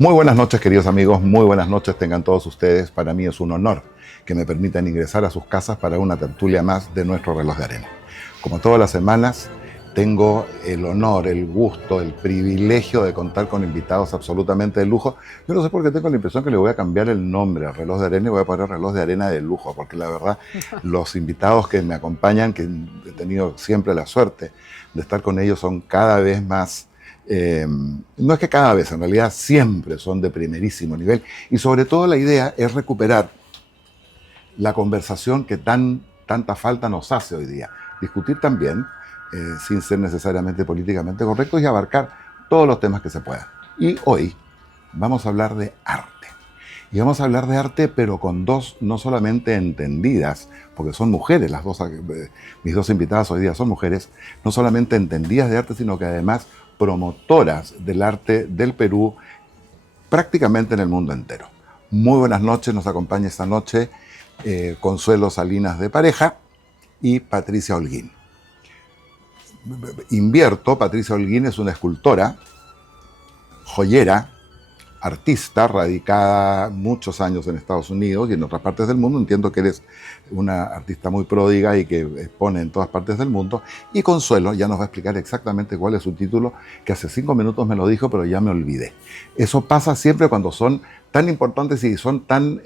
Muy buenas noches, queridos amigos, muy buenas noches tengan todos ustedes. Para mí es un honor que me permitan ingresar a sus casas para una tertulia más de nuestro reloj de arena. Como todas las semanas, tengo el honor, el gusto, el privilegio de contar con invitados absolutamente de lujo. Yo no sé por qué tengo la impresión que le voy a cambiar el nombre al reloj de arena y voy a poner reloj de arena de lujo, porque la verdad, los invitados que me acompañan, que he tenido siempre la suerte de estar con ellos, son cada vez más. No es que cada vez, en realidad siempre son de primerísimo nivel, y sobre todo la idea es recuperar la conversación que tanta falta nos hace hoy día. Discutir también, sin ser necesariamente políticamente correctos, y abarcar todos los temas que se puedan. Y hoy vamos a hablar de arte. Y vamos a hablar de arte, pero con dos no solamente entendidas, porque son mujeres, mis dos invitadas hoy día son mujeres, no solamente entendidas de arte, sino que además promotoras del arte del Perú prácticamente en el mundo entero. Muy buenas noches, nos acompaña esta noche Consuelo Salinas de Pareja y Patricia Holguín. Patricia Holguín es una escultora, joyera, artista, radicada muchos años en Estados Unidos y en otras partes del mundo. Entiendo que eres una artista muy pródiga y que expone en todas partes del mundo. Y Consuelo ya nos va a explicar exactamente cuál es su título, que hace 5 minutos me lo dijo, pero ya me olvidé. Eso pasa siempre cuando son tan importantes y son tan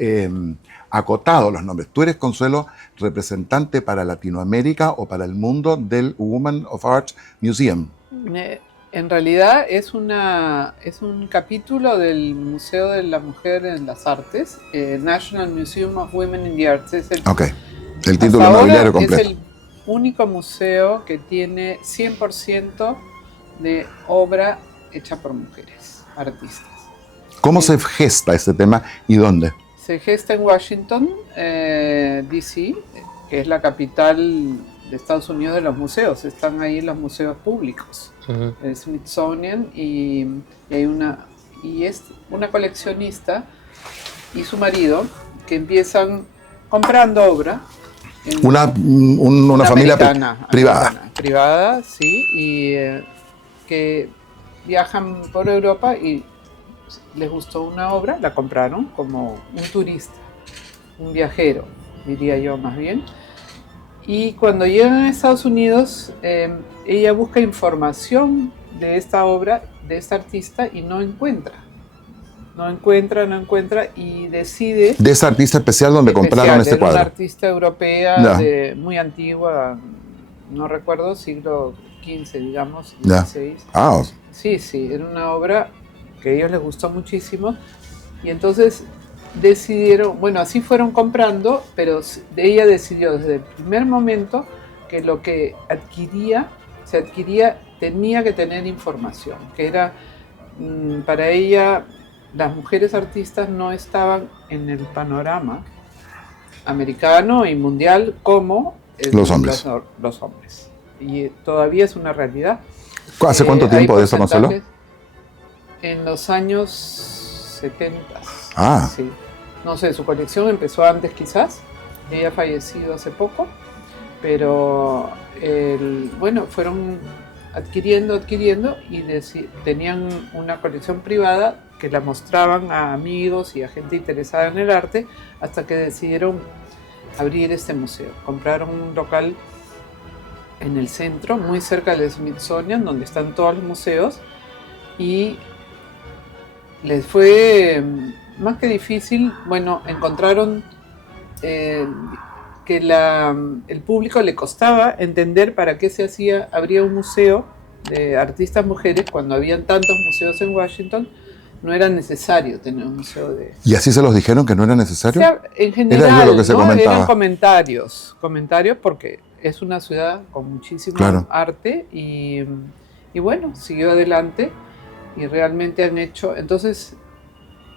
acotados los nombres. Tú eres, Consuelo, representante para Latinoamérica o para el mundo del Women of Art Museum. En realidad es un capítulo del Museo de la Mujer en las Artes, National Museum of Women in the Arts. El título nobiliario completo. Es el único museo que tiene 100% de obra hecha por mujeres, artistas. ¿Cómo se gesta este tema y dónde? Se gesta en Washington, D.C., que es la capital de Estados Unidos de los museos. Están ahí los museos públicos, el Smithsonian, y es una coleccionista y su marido que empiezan comprando obra. Una familia privada, sí, y que viajan por Europa y les gustó una obra, la compraron como un turista, un viajero, diría yo más bien. Y cuando llegan a Estados Unidos, ella busca información de esta obra, de esta artista, y no encuentra y decide... De esa artista especial donde compraron este cuadro. Una artista europea muy antigua, no recuerdo, siglo XV, digamos, XVI. Sí, era una obra que a ellos les gustó muchísimo, y entonces decidieron, así fueron comprando, pero ella decidió desde el primer momento que lo que se adquiría tenía que tener información, que era, para ella, las mujeres artistas no estaban en el panorama americano y mundial como los hombres. Los hombres. Y todavía es una realidad. ¿Hace cuánto tiempo de eso, Consuelo? En los años 70. Sí. No sé, su colección empezó antes quizás. Ella ha fallecido hace poco. Pero, fueron adquiriendo y tenían una colección privada que la mostraban a amigos y a gente interesada en el arte, hasta que decidieron abrir este museo. Compraron un local en el centro, muy cerca del Smithsonian, donde están todos los museos, y les fue más que difícil. Encontraron que el público le costaba entender para qué habría un museo de artistas mujeres cuando habían tantos museos en Washington. No era necesario tener un museo de... ¿Y así se los dijeron que no era necesario? O sea, en general, era lo que se comentaba. Eran comentarios porque es una ciudad con muchísimo arte y siguió adelante y realmente han hecho... Entonces,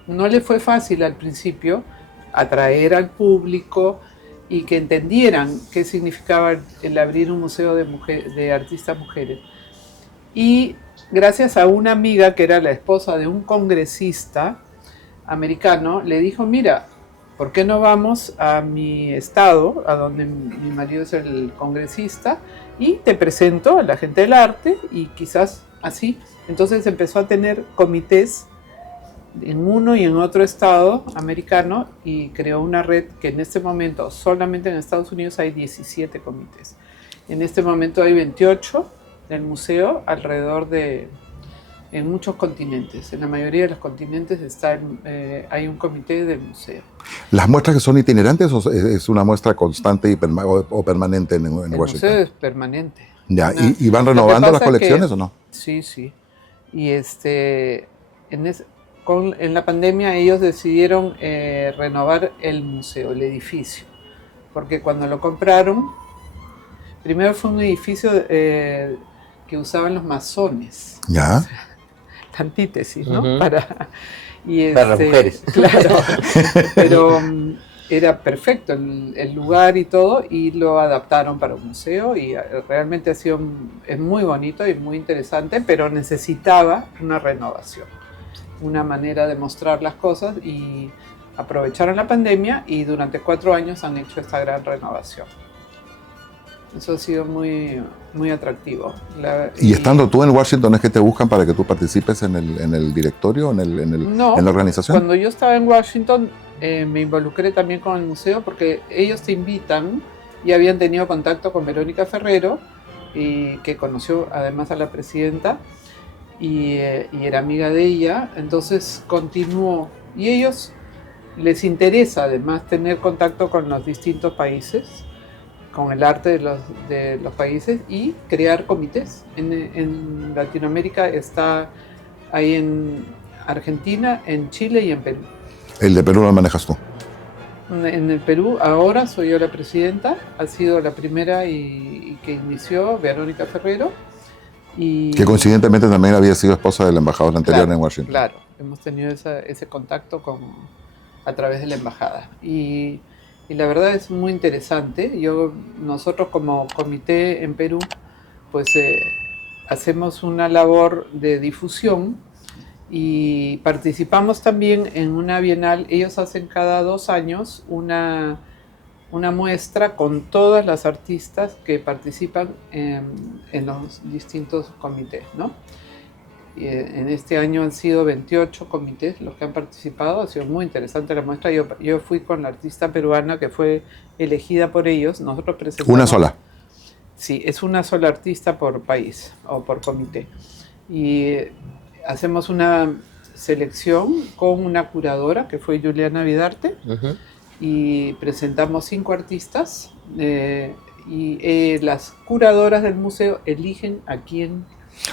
no le fue fácil al principio atraer al público y que entendieran qué significaba el abrir un museo de artistas mujeres. Y gracias a una amiga que era la esposa de un congresista americano, le dijo: mira, ¿por qué no vamos a mi estado, a donde mi marido es el congresista, y te presento a la gente del arte y quizás así? Entonces empezó a tener comités en uno y en otro estado americano y creó una red que en este momento solamente en Estados Unidos hay 17 comités. En este momento hay 28 del museo alrededor en muchos continentes. En la mayoría de los continentes hay un comité del museo. ¿Las muestras que son itinerantes o es una muestra constante o permanente en Washington? El museo es permanente. Ya, ¿y van renovando las colecciones o no? Sí, sí. Y en la pandemia ellos decidieron renovar el museo, el edificio. Porque cuando lo compraron, primero fue un edificio que usaban los masones. Ya. La antítesis, ¿no? Uh-huh. Para las mujeres. Claro, pero era perfecto el lugar y todo, y lo adaptaron para un museo, y realmente es muy bonito y muy interesante, pero necesitaba una renovación, una manera de mostrar las cosas, y aprovecharon la pandemia y durante 4 años han hecho esta gran renovación. Eso ha sido muy, muy atractivo. ¿Y estando tú en Washington es que te buscan para que tú participes en el directorio, en la organización? Cuando yo estaba en Washington me involucré también con el museo porque ellos te invitan, y habían tenido contacto con Verónica Ferrero, y que conoció además a la presidenta y era amiga de ella, entonces continuó. Y ellos les interesa además tener contacto con los distintos países, con el arte de los países, y crear comités. En Latinoamérica está ahí en Argentina, en Chile y en Perú. ¿El de Perú lo manejas tú? En el Perú ahora soy yo la presidenta, ha sido la primera y que inició Verónica Ferrero. Que coincidentemente también había sido esposa del embajador anterior en Washington. Claro, hemos tenido ese contacto a través de la embajada. Y la verdad es muy interesante. Nosotros como comité en Perú, pues hacemos una labor de difusión y participamos también en una bienal. Ellos hacen cada 2 años una muestra con todas las artistas que participan en los distintos comités, ¿no? En este año han sido 28 comités los que han participado, ha sido muy interesante la muestra. Yo fui con la artista peruana que fue elegida por ellos. Nosotros presentamos... ¿Una sola? Sí, es una sola artista por país o por comité. Y hacemos una selección con una curadora que fue Juliana Vidarte. Uh-huh. Y presentamos 5 artistas y las curadoras del museo eligen a quién.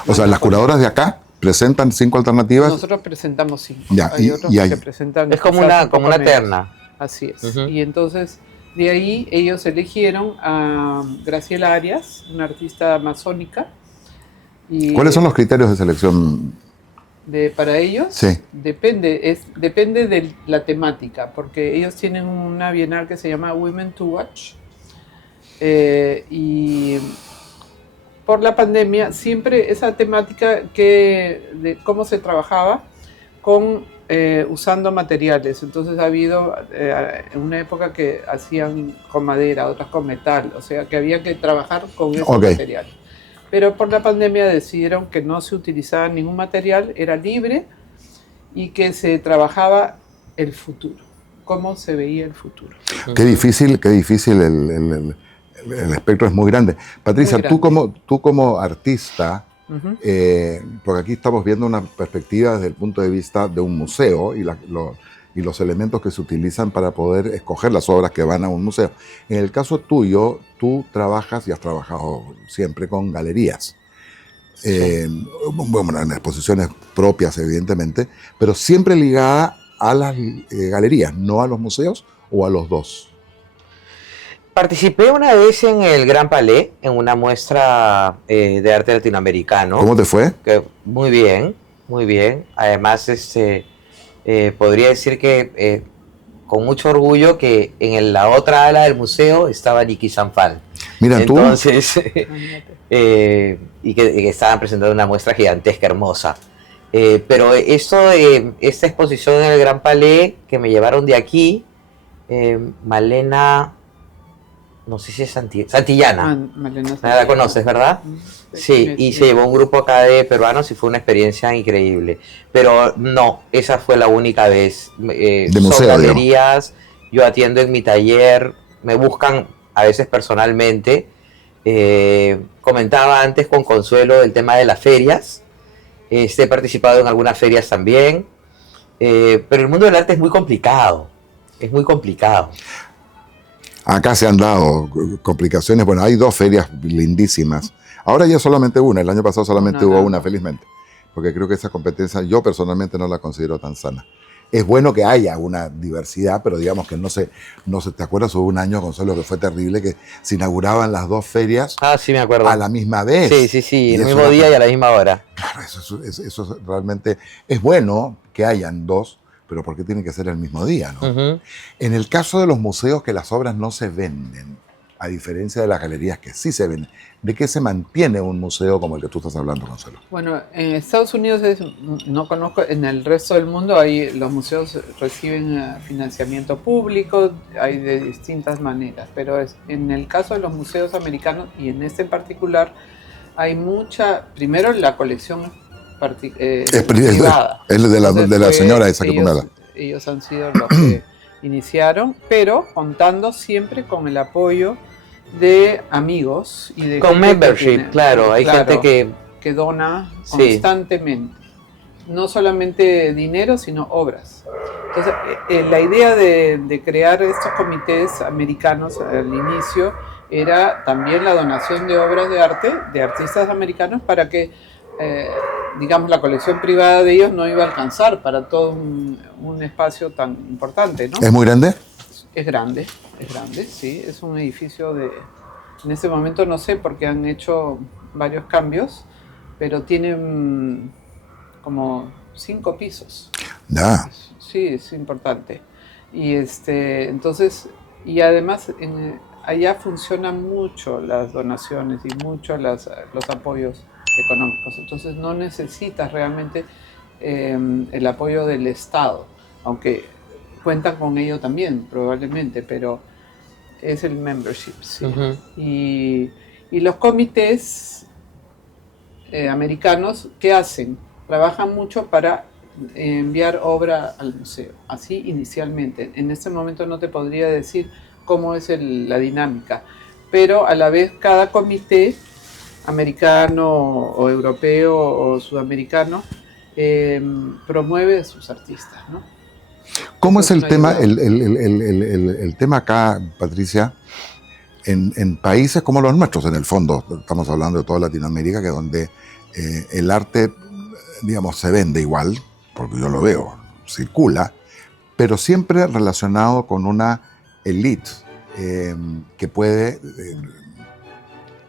O sea, las curadoras de acá presentan 5 alternativas. Nosotros presentamos 5. Ya, hay otros que presentan. Es como una terna. Así es. Uh-huh. Y entonces de ahí ellos eligieron a Graciela Arias, una artista amazónica. ¿Cuáles son los criterios de selección? Para ellos, sí. Depende de la temática, porque ellos tienen una bienal que se llama Women to Watch, y por la pandemia siempre esa temática de cómo se trabajaba usando materiales. Entonces ha habido una época que hacían con madera, otras con metal, o sea que había que trabajar con ese material. Pero por la pandemia decidieron que no se utilizaba ningún material, era libre, y que se trabajaba el futuro, cómo se veía el futuro. Qué difícil, el espectro es muy grande. Patricia, muy grande. Tú como artista, uh-huh. Porque aquí estamos viendo una perspectiva desde el punto de vista de un museo y los elementos que se utilizan para poder escoger las obras que van a un museo. En el caso tuyo, tú trabajas y has trabajado siempre con galerías. Sí. Bueno, en exposiciones propias, evidentemente, pero siempre ligada a las galerías, no a los museos o a los dos. Participé una vez en el Gran Palais, en una muestra de arte latinoamericano. ¿Cómo te fue? Muy bien, muy bien. Además, podría decir que con mucho orgullo que en la otra ala del museo estaba Nicky Sanfal. Mira tú. Entonces, y que estaban presentando una muestra gigantesca, hermosa. Pero esta exposición en el Gran Palais que me llevaron de aquí, Malena no sé si es Santillana. Malena La conoces, ¿verdad? Sí, y se llevó un grupo acá de peruanos y fue una experiencia increíble. Pero no, esa fue la única vez. De son museo, galerías, yo atiendo en mi taller, me buscan a veces personalmente. Comentaba antes con Consuelo del tema de las ferias. He participado en algunas ferias también. Pero el mundo del arte es muy complicado. Es muy complicado. Acá se han dado complicaciones. Bueno, hay 2 ferias lindísimas. Ahora ya solamente una. El año pasado solamente hubo una, felizmente. Porque creo que esa competencia yo personalmente no la considero tan sana. Es bueno que haya una diversidad, pero digamos que no se ¿te acuerdas? Hubo un año, Consuelo, que fue terrible, que se inauguraban las 2 ferias sí, me acuerdo. a la misma vez. Sí, el mismo día y a la misma hora. Claro, eso realmente es bueno que hayan 2, pero ¿por qué tiene que ser el mismo día, no? Uh-huh. En el caso de los museos, que las obras no se venden, a diferencia de las galerías que sí se venden, ¿de qué se mantiene un museo como el que tú estás hablando, Consuelo? Bueno, en Estados Unidos no conozco, en el resto del mundo los museos reciben financiamiento público, hay de distintas maneras, pero en el caso de los museos americanos, y en este en particular, hay primero la colección privada. Es de la señora esa que ponela. Ellos han sido los que iniciaron, pero contando siempre con el apoyo de amigos y de con membership, claro, hay gente que dona constantemente, no solamente dinero, sino obras. Entonces, la idea de crear estos comités americanos al inicio era también la donación de obras de arte de artistas americanos para que, digamos, la colección privada de ellos no iba a alcanzar para todo un espacio tan importante, ¿no? ¿Es muy grande? Es grande, sí. Es un edificio en este momento no sé porque han hecho varios cambios, pero tiene como 5 pisos. Ya. Sí, es importante. Y entonces, y además allá funcionan mucho las donaciones y mucho los apoyos económicos. Entonces no necesitas realmente el apoyo del Estado, aunque cuentan con ello también, probablemente, pero es el membership, sí. Uh-huh. Y los comités americanos, ¿qué hacen? Trabajan mucho para enviar obra al museo, así inicialmente. En este momento no te podría decir cómo es la dinámica, pero a la vez cada comité americano o europeo o sudamericano promueve a sus artistas, ¿no? ¿Cómo es el tema, el tema acá, Patricia, en países como los nuestros, en el fondo? Estamos hablando de toda Latinoamérica, que donde el arte, digamos, se vende igual, porque yo lo veo, circula, pero siempre relacionado con una élite que puede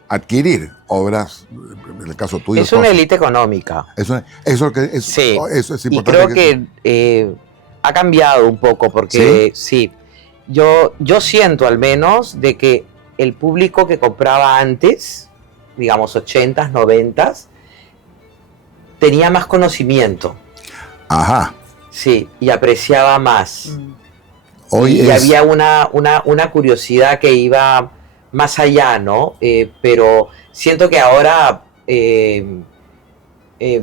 adquirir obras, en el caso tuyo. Es una élite económica. Eso es importante. Y creo que ha cambiado un poco, porque sí, yo siento al menos de que el público que compraba antes, digamos 80s, 90s, tenía más conocimiento. Ajá. Sí, y apreciaba más. Hoy había una curiosidad que iba más allá, ¿no? Pero siento que ahora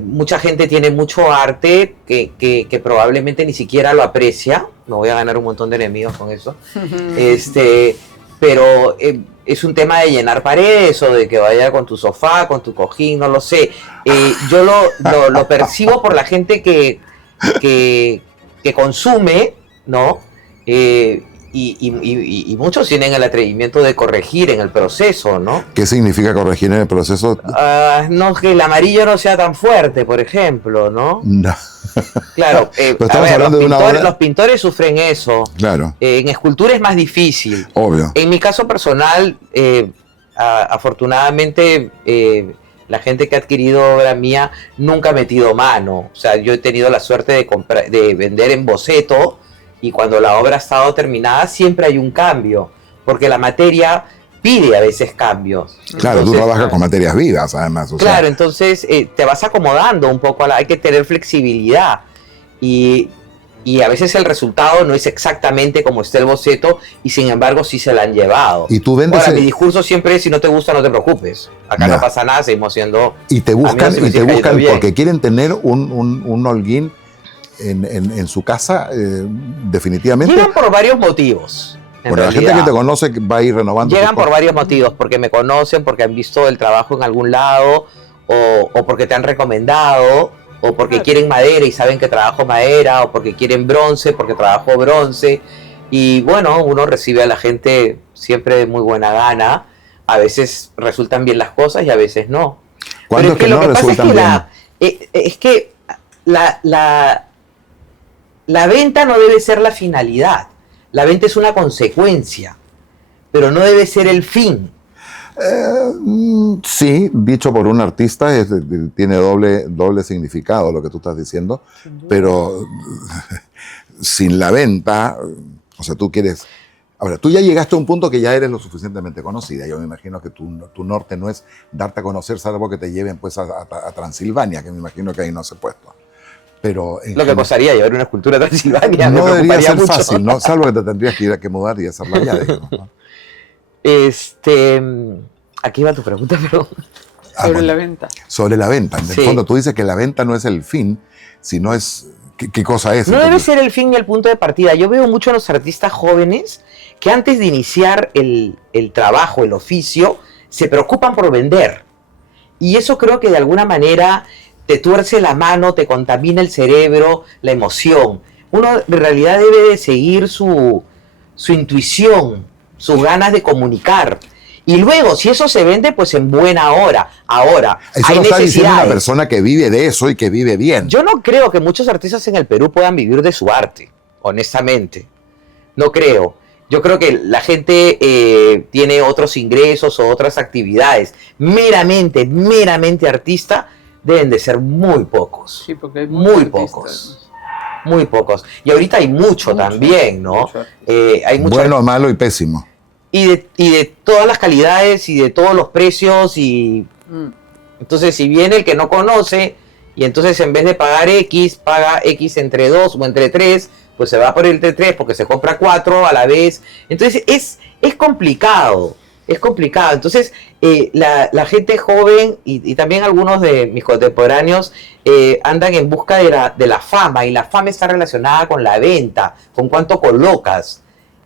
mucha gente tiene mucho arte que probablemente ni siquiera lo aprecia. Me voy a ganar un montón de enemigos con eso. Pero es un tema de llenar paredes o de que vaya con tu sofá, con tu cojín, no lo sé. Yo lo percibo por la gente que consume, ¿no? Y muchos tienen el atrevimiento de corregir en el proceso, ¿no? ¿Qué significa corregir en el proceso? No, que el amarillo no sea tan fuerte, por ejemplo, ¿no? No. Claro, los pintores sufren eso. Claro. En escultura es más difícil. Obvio. En mi caso personal, afortunadamente, la gente que ha adquirido obra mía nunca ha metido mano. O sea, yo he tenido la suerte de vender en boceto, y cuando la obra ha estado terminada siempre hay un cambio, porque la materia pide a veces cambios. Claro, entonces, tú trabajas con materias vivas, además. Claro, entonces te vas acomodando un poco, hay que tener flexibilidad. Y y a veces el resultado no es exactamente como está el boceto y sin embargo sí se la han llevado. Y tú vendes. Ahora, mi discurso siempre es: si no te gusta, no te preocupes. Acá no pasa nada, seguimos haciendo. Y te buscan porque quieren tener un holguín en su casa, definitivamente. Llegan por varios motivos. Bueno, la gente que te conoce va a ir renovando. Llegan por varios motivos: porque me conocen, porque han visto el trabajo en algún lado, o porque te han recomendado, o porque quieren madera y saben que trabajo madera, o porque quieren bronce, porque trabajo bronce. Y bueno, uno recibe a la gente siempre de muy buena gana. A veces resultan bien las cosas y a veces no. ¿Cuándo es que no resultan bien? Es que la venta no debe ser la finalidad. La venta es una consecuencia, pero no debe ser el fin. Sí, dicho por un artista, tiene doble significado lo que tú estás diciendo, pero sin la venta, o sea, tú quieres... Ahora, tú ya llegaste a un punto que ya eres lo suficientemente conocida. Yo me imagino que tu norte no es darte a conocer, salvo que te lleven pues a Transilvania, que me imagino que ahí no se ha puesto. Pero lo que costaría llevar una escultura a Transilvania. No debería ser mucho. Fácil, ¿no? Salvo que te tendrías que ir a mudar y hacerla allá, digamos, ¿no? Aquí va tu pregunta, pero... Sobre la venta. Sobre la venta. En el fondo tú dices que la venta no es el fin, sino es... ¿Qué cosa es? No debe ser el fin ni el punto de partida. Yo veo mucho a los artistas jóvenes que antes de iniciar el trabajo, el oficio, se preocupan por vender. Y eso creo que de alguna manera te tuerce la mano, te contamina el cerebro, la emoción. Uno en realidad debe de seguir su intuición, sus ganas de comunicar. Y luego, si eso se vende, pues en buena hora. Ahora, eso hay lo está diciendo una necesidades. persona que vive de eso y que vive bien. Yo no creo que muchos artistas en el Perú puedan vivir de su arte, honestamente. No creo. Yo creo que la gente tiene otros ingresos o otras actividades. Meramente artista, deben de ser muy pocos. Sí, porque hay muy pocos. Muy pocos. Y ahorita hay mucho también, ¿no? Hay mucho, bueno, malo y pésimo. Y de todas las calidades y de todos los precios. Y entonces, si viene el que no conoce, y entonces en vez de pagar X, paga X entre 2 o entre 3, pues se va por el entre 3 porque se compra 4 a la vez. Entonces es complicado. Es complicado. Entonces, la gente joven y también algunos de mis contemporáneos andan en busca de la fama, y la fama está relacionada con la venta, con cuánto colocas.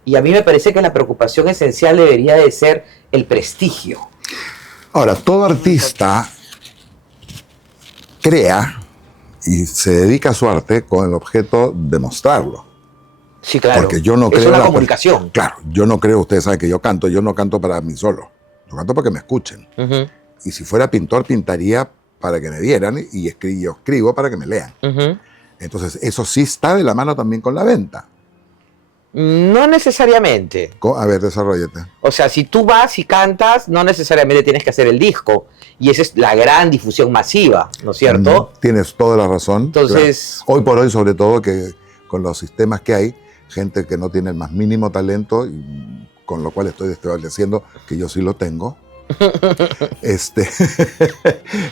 Y a mí me parece que la preocupación esencial debería de ser el prestigio. Ahora, todo artista crea y se dedica a su arte con el objeto de mostrarlo. Sí, claro. Porque yo no creo es una comunicación. Claro, yo no creo, ustedes saben que yo no canto para mí solo. Yo canto para que me escuchen. Y si fuera pintor, pintaría para que me vieran, y yo escribo para que me lean. Entonces, eso sí está de la mano también con la venta. No necesariamente. A ver, desarróllate. O sea, si tú vas y cantas, no necesariamente tienes que hacer el disco. Y esa es la gran difusión masiva, ¿no es cierto? Tienes toda la razón. Entonces... Claro. Hoy por hoy, sobre todo, que con los sistemas que hay, gente que no tiene el más mínimo talento, y con lo cual estoy estableciendo que yo sí lo tengo.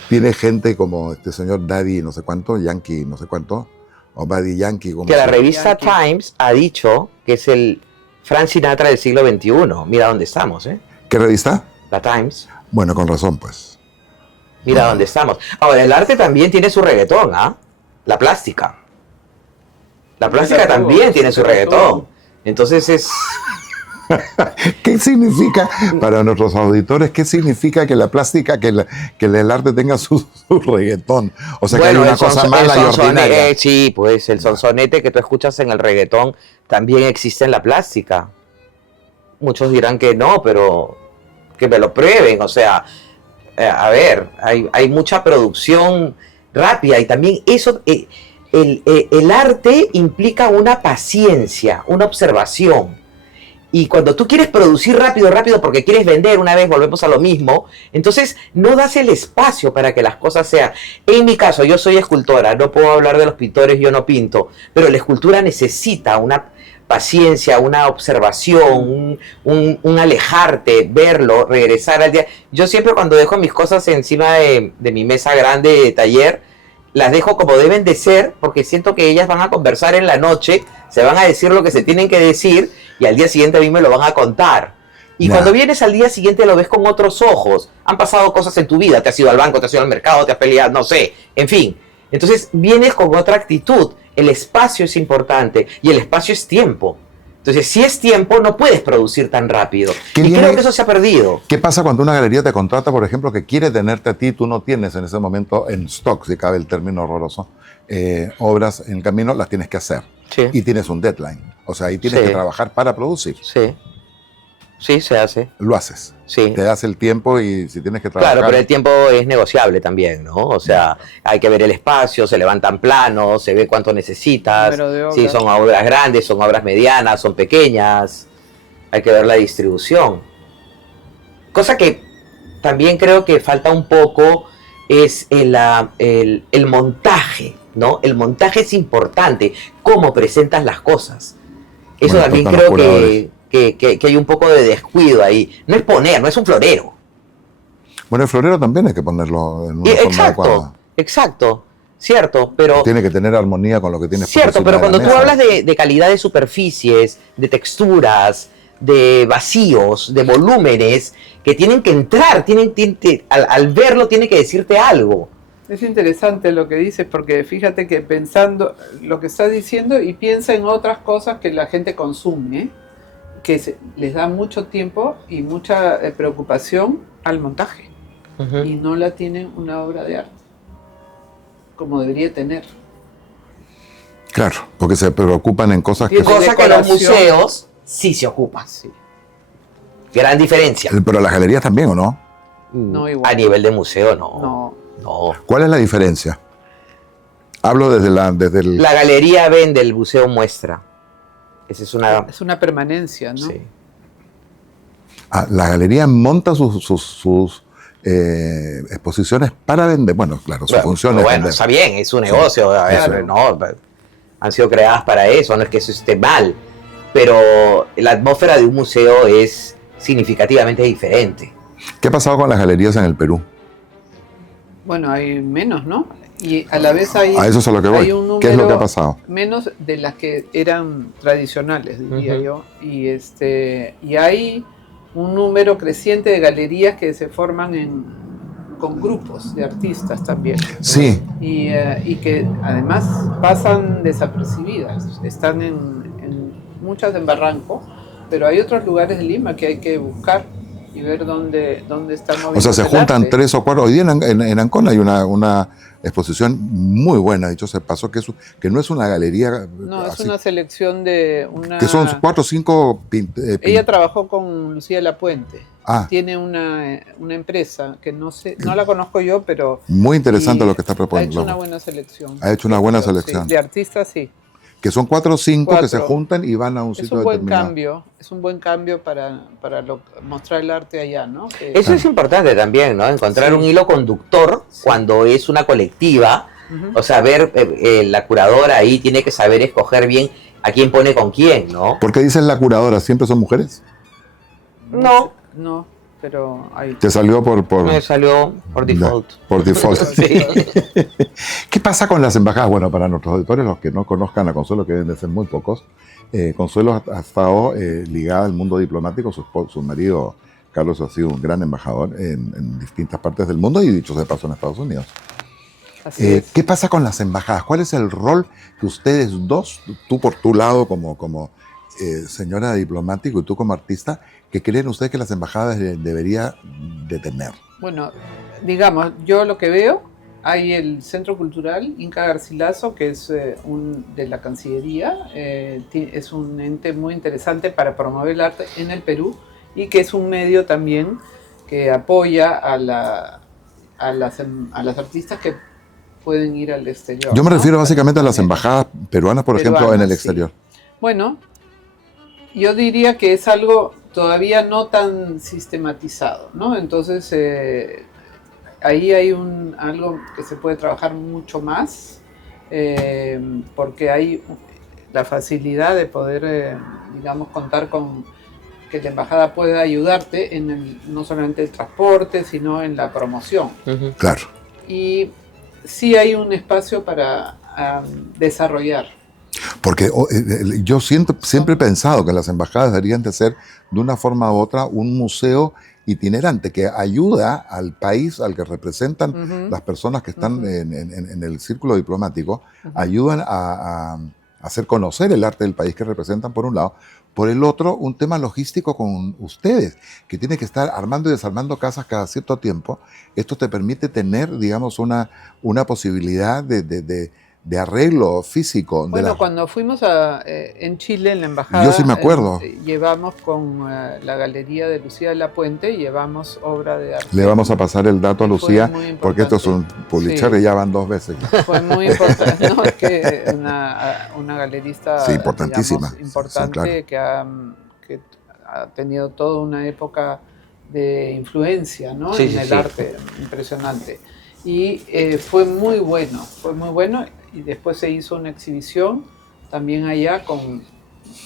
Tiene gente como este señor Daddy no sé cuánto, Yankee no sé cuánto, o Buddy Yankee. Como que la revista Times ha dicho que es el Frank Sinatra del siglo XXI. Mira dónde estamos, ¿eh? ¿Qué revista? La Times. Bueno, con razón, pues. Mira dónde estamos. Ahora, el arte también tiene su reggaetón, ¿ah? La plástica. La plástica también tiene su reggaetón. Entonces es... ¿Qué significa, para nuestros auditores, qué significa que la plástica, que el arte tenga su reggaetón? O sea, bueno, que hay una cosa mala y ordinaria. Sí, pues el sonsonete que tú escuchas en el reggaetón también existe en la plástica. Muchos dirán que no, pero que me lo prueben. O sea, a ver, hay mucha producción rápida, y también eso... El arte implica una paciencia, una observación. Y cuando tú quieres producir rápido porque quieres vender, una vez volvemos a lo mismo, entonces no das el espacio para que las cosas sean. En mi caso, yo soy escultora, no puedo hablar de los pintores, yo no pinto, pero la escultura necesita una paciencia, una observación, un alejarte, verlo, regresar al día. Yo siempre, cuando dejo mis cosas encima de mi mesa grande de taller, las dejo como deben de ser, porque siento que ellas van a conversar en la noche, se van a decir lo que se tienen que decir, y al día siguiente a mí me lo van a contar. Y cuando vienes al día siguiente lo ves con otros ojos. Han pasado cosas en tu vida, te has ido al banco, te has ido al mercado, te has peleado, no sé, en fin. Entonces vienes con otra actitud. El espacio es importante y el espacio es tiempo. Entonces, si es tiempo, no puedes producir tan rápido. Y creo que eso se ha perdido. ¿Qué pasa cuando una galería te contrata, por ejemplo, que quiere tenerte a ti, tú no tienes en ese momento en stock, si cabe el término horroroso, obras en camino, las tienes que hacer? Sí. Y tienes un deadline. O sea, ahí tienes que trabajar para producir. Sí. Sí, se hace. Lo haces. Sí. Te das el tiempo y si tienes que trabajar... Claro, pero el tiempo es negociable también, ¿no? O sea, hay que ver el espacio, se levantan planos, se ve cuánto necesitas, si son obras grandes, son obras medianas, son pequeñas, hay que ver la distribución. Cosa que también creo que falta un poco es el montaje, ¿no? El montaje es importante, cómo presentas las cosas. Eso también creo que hay un poco de descuido ahí. No es poner, no es un florero. Bueno, el florero también hay que ponerlo en una forma adecuada. Exacto, cierto, pero... Tiene que tener armonía con lo que tienes. Cierto, pero cuando tú hablas de calidad de superficies, de texturas, de vacíos, de volúmenes, que tienen que entrar, al verlo tiene que decirte algo. Es interesante lo que dices, porque fíjate que pensando lo que estás diciendo y piensa en otras cosas que la gente consume, que les da mucho tiempo y mucha preocupación al montaje. Y no la tienen una obra de arte, como debería tener. Claro, porque se preocupan en cosas que... Cosa que los museos sí se ocupan. Sí. Gran diferencia. Pero las galerías también, ¿o no? No, igual. A nivel de museo, no. ¿Cuál es la diferencia? Hablo desde La galería vende, el museo muestra. Esa es una permanencia, ¿no? Sí. La galería monta sus exposiciones para vender. Bueno, claro, su función es vender. Está bien, es un negocio. Sí. A ver, claro. No, han sido creadas para eso, no es que eso esté mal. Pero la atmósfera de un museo es significativamente diferente. ¿Qué ha pasado con las galerías en el Perú? Bueno, hay menos, ¿no? Y a la vez hay... A eso es a lo que voy. ¿Qué es lo que ha pasado? Menos de las que eran tradicionales, diría yo. Y hay un número creciente de galerías que se forman con grupos de artistas también. Sí. Y que además pasan desapercibidas. Están muchas en Barranco, pero hay otros lugares de Lima que hay que buscar y ver dónde están moviendo. O sea, se juntan 3 o 4. Hoy día en Ancón hay una exposición muy buena, dicho se pasó, que no es una galería. No, es una selección de una... Que son 4 o 5... Ella trabajó con Lucía Lapuente. Tiene una empresa que no la conozco yo, pero... Muy interesante lo que está proponiendo. Ha hecho una buena selección. Ha hecho una buena selección. Sí, de artistas, sí. Que son 4 o 5 que se juntan y van a un sitio determinado. Es un buen cambio para mostrar el arte allá, ¿no? Eso es importante también, ¿no? Encontrar un hilo conductor cuando es una colectiva. O sea, la curadora ahí tiene que saber escoger bien a quién pone con quién, ¿no? ¿Por qué dicen la curadora? ¿Siempre son mujeres? No, pero hay... ¿Te salió Me salió por default. Por default. Sí. ¿Qué pasa con las embajadas? Bueno, para nuestros auditores, los que no conozcan a Consuelo, que deben de ser muy pocos, Consuelo ha estado ligada al mundo diplomático. Su marido, Carlos, ha sido un gran embajador en distintas partes del mundo y, dicho sea de paso, en Estados Unidos. Así es. ¿Qué pasa con las embajadas? ¿Cuál es el rol que ustedes dos, tú por tu lado como señora diplomático y tú como artista, que creen ustedes que las embajadas debería de tener? Bueno, digamos, yo lo que veo, hay el Centro Cultural Inca Garcilaso, que es de la Cancillería, es un ente muy interesante para promover el arte en el Perú y que es un medio también que apoya a las artistas que pueden ir al exterior. Yo me refiero básicamente a las embajadas peruanas, por ejemplo, en el exterior. Sí. Bueno, yo diría que es algo todavía no tan sistematizado, ¿no? Entonces, ahí hay algo que se puede trabajar mucho más, porque hay la facilidad de poder, digamos, contar con que la embajada pueda ayudarte en no solamente el transporte, sino en la promoción. Claro. Y sí hay un espacio para desarrollar. Porque yo siempre he pensado que las embajadas deberían de ser, de una forma u otra, un museo itinerante que ayuda al país al que representan las personas que están en el círculo diplomático, ayudan a hacer conocer el arte del país que representan por un lado, por el otro un tema logístico con ustedes, que tienen que estar armando y desarmando casas cada cierto tiempo. Esto te permite tener, digamos, una posibilidad de arreglo físico. Bueno, cuando fuimos en Chile, en la embajada, yo sí me acuerdo. Llevamos con la galería de Lucía de la Puente, llevamos obra de arte. Le vamos a pasar el dato a Lucía, porque esto es un Pulitzer, sí. Y ya van 2 veces. Fue muy importante, ¿no? Es que una galerista, sí, importantísima, digamos, importante, sí, claro. que ha tenido toda una época de influencia, ¿no? En el arte, impresionante. Y fue muy bueno, y después se hizo una exhibición también allá con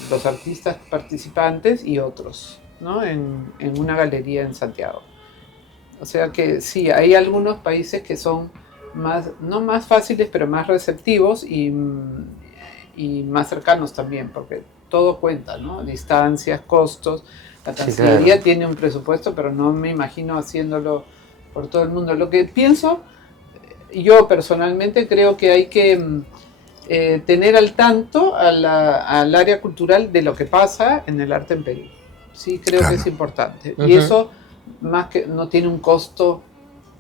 los artistas participantes y otros, ¿no? En una galería en Santiago. O sea que sí, hay algunos países que son no más fáciles, pero más receptivos y más cercanos también, porque todo cuenta, ¿no? Distancias, costos. La Cancillería, sí, tiene un presupuesto, pero no me imagino haciéndolo por todo el mundo. Lo que pienso, yo personalmente creo que hay que tener al tanto al área cultural de lo que pasa en el arte en Perú. Sí, creo que es importante. Y eso, más que no tiene un costo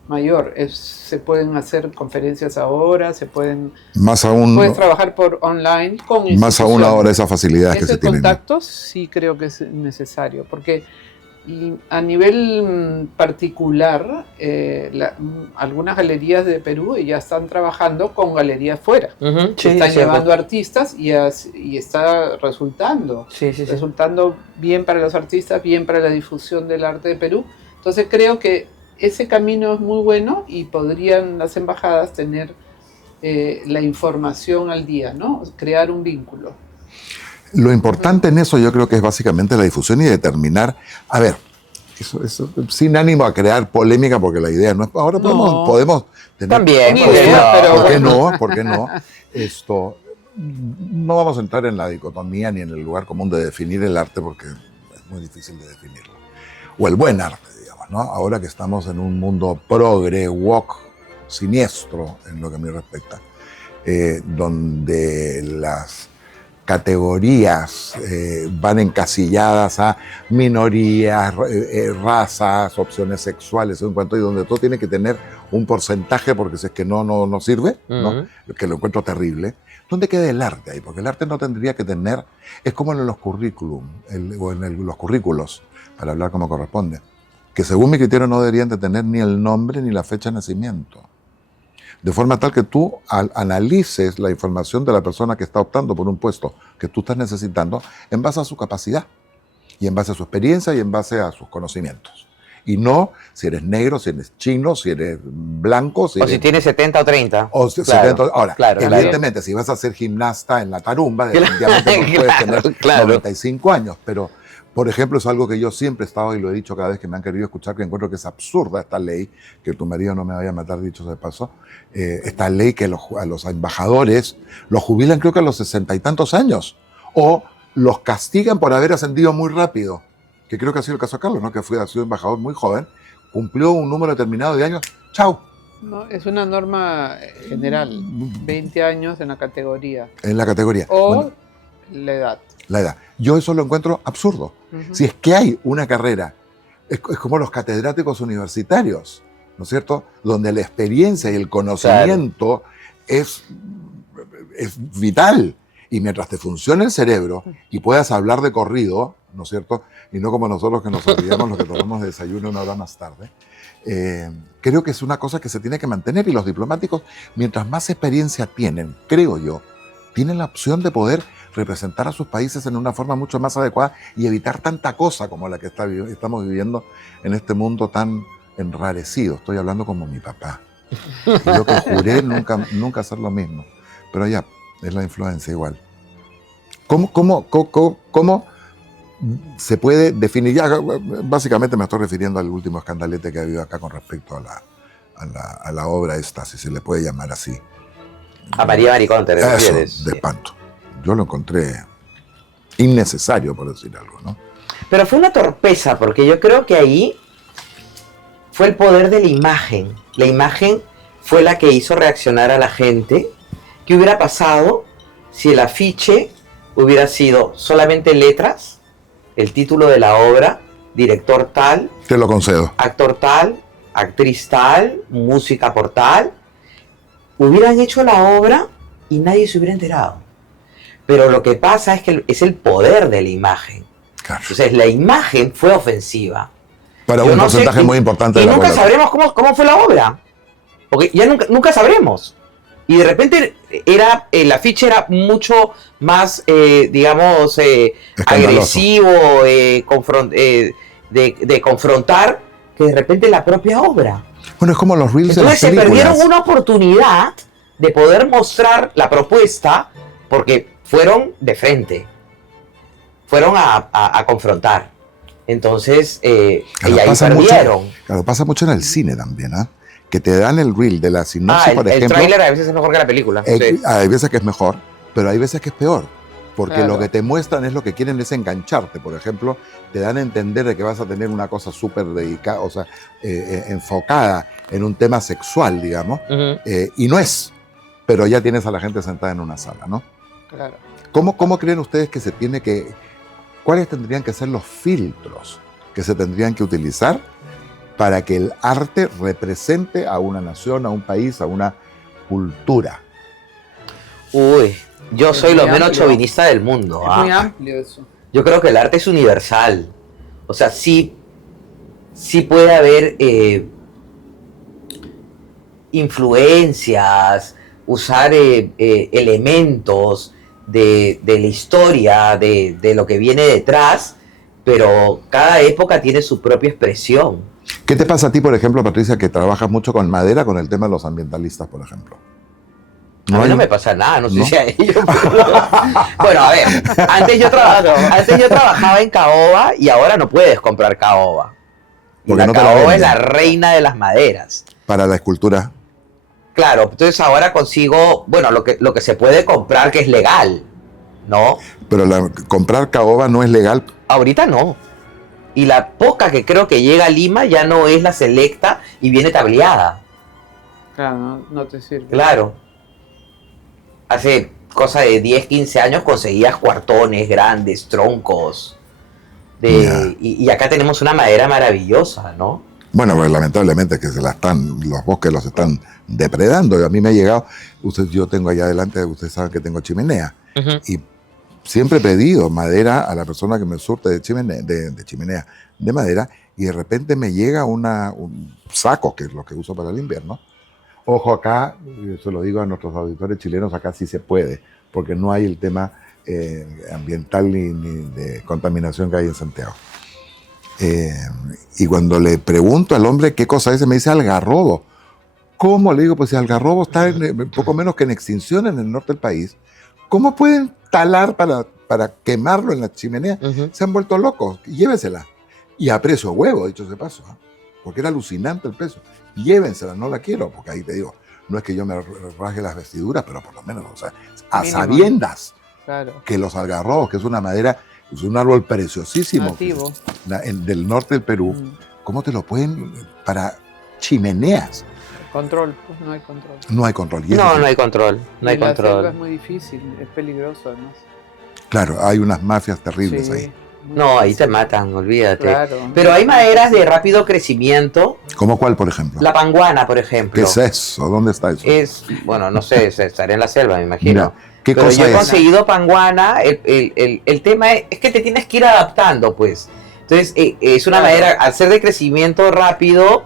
mayor. Se pueden hacer conferencias ahora, más aún, puedes trabajar por online con más aún ahora esas facilidades que se tienen. Contactos sí creo que es necesario, porque a nivel particular, algunas galerías de Perú ya están trabajando con galerías fuera. Están llevando artistas y está resultando. Resultando bien para los artistas, bien para la difusión del arte de Perú. Entonces creo que ese camino es muy bueno y podrían las embajadas tener la información al día, ¿no? Crear un vínculo. Lo importante en eso yo creo que es básicamente la difusión y determinar, a ver, eso sin ánimo a crear polémica, porque la idea no es, ahora podemos tener también, ¿por qué no? No vamos a entrar en la dicotomía ni en el lugar común de definir el arte, porque es muy difícil de definirlo, o el buen arte, digamos, ¿no? Ahora que estamos en un mundo progre, woke, siniestro en lo que a mí respecta, donde las categorías van encasilladas a minorías, razas, opciones sexuales, en cuanto, y donde todo tiene que tener un porcentaje, porque si es que no sirve, ¿no? Que lo encuentro terrible. ¿Dónde queda el arte ahí? Porque el arte no tendría que tener, es como en los currículum, o en los currículos, para hablar como corresponde, que según mi criterio no deberían de tener ni el nombre ni la fecha de nacimiento. De forma tal que tú analices la información de la persona que está optando por un puesto que tú estás necesitando en base a su capacidad, y en base a su experiencia, y en base a sus conocimientos. Y no si eres negro, si eres chino, si eres blanco. Si tienes 70 o 30. O 70, ahora, evidentemente, si vas a ser gimnasta en la tarumba, definitivamente no puedes tener 95 años, pero... Por ejemplo, es algo que yo siempre he estado, y lo he dicho cada vez que me han querido escuchar, que encuentro que es absurda esta ley, que tu marido no me vaya a matar, dicho de paso, esta ley que a los embajadores los jubilan creo que a los 60 y tantos años, o los castigan por haber ascendido muy rápido, que creo que ha sido el caso de Carlos, ¿no? Que ha sido embajador muy joven, cumplió un número determinado de años, ¡chao! No, es una norma general, 20 años en la categoría. En la categoría. O bueno, la edad. La edad. Yo eso lo encuentro absurdo. Si es que hay una carrera, es como los catedráticos universitarios, ¿no es cierto? Donde la experiencia y el conocimiento es vital. Y mientras te funcione el cerebro y puedas hablar de corrido, ¿no es cierto? Y no como nosotros que nos olvidamos lo que tomamos de desayuno 1 hora más tarde. Creo que es una cosa que se tiene que mantener, y los diplomáticos, mientras más experiencia tienen, creo yo, tienen la opción de poder representar a sus países en una forma mucho más adecuada y evitar tanta cosa como la que estamos viviendo en este mundo tan enrarecido. Estoy hablando como mi papá. Y yo que juré nunca hacer lo mismo. Pero ya, es la influencia igual. ¿Cómo se puede definir? Ya, básicamente me estoy refiriendo al último escandalete que ha habido acá con respecto a la obra esta, si se le puede llamar así. A María Maricón, ¿te refieres? Eso, de espanto. Yo lo encontré innecesario, por decir algo, ¿no? Pero fue una torpeza, porque yo creo que ahí fue el poder de la imagen. La imagen fue la que hizo reaccionar a la gente. ¿Qué hubiera pasado si el afiche hubiera sido solamente letras, el título de la obra, director tal, te lo concedo, actor tal, actriz tal, música por tal? Hubieran hecho la obra y nadie se hubiera enterado. Pero lo que pasa es que es el poder de la imagen. Claro. Entonces la imagen fue ofensiva. Para un porcentaje muy importante de la población. Y nunca sabremos cómo fue la obra. Porque ya nunca sabremos. Y de repente el afiche era mucho más, digamos, agresivo, de confrontar, que de repente la propia obra. Bueno, es como los reels de las películas. Entonces se perdieron una oportunidad de poder mostrar la propuesta porque fueron de frente. Fueron a confrontar. Entonces, y ahí perdieron. Claro, pasa mucho en el cine también, ¿eh? Que te dan el reel de la sinopsis, por ejemplo. El tráiler a veces es mejor que la película. Sí. Hay veces que es mejor, pero hay veces que es peor. Porque lo que te muestran es lo que quieren es engancharte. Por ejemplo, te dan a entender de que vas a tener una cosa súper dedicada, o sea, enfocada en un tema sexual, digamos, y no es. Pero ya tienes a la gente sentada en una sala, ¿no? Claro. ¿Cómo creen ustedes que se tiene que... ¿Cuáles tendrían que ser los filtros que se tendrían que utilizar para que el arte represente a una nación, a un país, a una cultura? Uy, yo soy lo menos chauvinista del mundo. Es muy amplio eso. Yo creo que el arte es universal. O sea, sí puede haber influencias, usar elementos de la historia, de lo que viene detrás, pero cada época tiene su propia expresión. ¿Qué te pasa a ti, por ejemplo, Patricia, que trabajas mucho con madera, con el tema de los ambientalistas, por ejemplo? A mí no me pasa nada, no sé si a ellos. Bueno, a ver, antes yo trabajaba en caoba y ahora no puedes comprar caoba. Y la caoba es la reina de las maderas. Para la escultura. Claro, entonces ahora consigo, bueno, lo que se puede comprar, que es legal, ¿no? Pero comprar caoba no es legal. Ahorita no. Y la poca que creo que llega a Lima ya no es la selecta y viene tableada. Claro, no te sirve. Claro. Hace cosa de 10, 15 años conseguías cuartones grandes, troncos. Y acá tenemos una madera maravillosa, ¿no? Bueno, pues lamentablemente que los bosques los están depredando. A mí me ha llegado, yo tengo allá adelante, ustedes saben que tengo chimenea. Y siempre he pedido madera a la persona que me surte de chimenea, de madera, y de repente me llega un saco, que es lo que uso para el invierno. Ojo, acá, se lo digo a nuestros auditores chilenos, acá sí se puede, porque no hay el tema ambiental ni de contaminación que hay en Santiago. Y cuando le pregunto al hombre qué cosa es, me dice algarrobo. ¿Cómo? Le digo, pues si algarrobo está poco menos que en extinción en el norte del país, ¿cómo pueden talar para quemarlo en la chimenea? Se han vuelto locos, llévensela. Y a precio huevo, dicho de paso, porque era alucinante el precio. Llévensela, no la quiero, porque ahí te digo, no es que yo me rasgue las vestiduras, pero por lo menos, o sea, a sabiendas que los algarrobos, que es una madera, es un árbol preciosísimo del norte del Perú, ¿cómo te lo pueden para chimeneas? Control, pues no hay control. No hay control. No hay control. No hay control. La selva es muy difícil, es peligroso además. Claro, hay unas mafias terribles ahí. No, ahí te matan, olvídate. Claro. Pero hay maderas de rápido crecimiento. ¿Cómo cuál, por ejemplo? La panguana, por ejemplo. ¿Qué es eso? ¿Dónde está eso? Bueno, no sé, estaría en la selva, me imagino. Mira, ¿qué pero cosa yo he es? conseguido panguana. El tema es que te tienes que ir adaptando, pues. Entonces, es una madera, al ser de crecimiento rápido,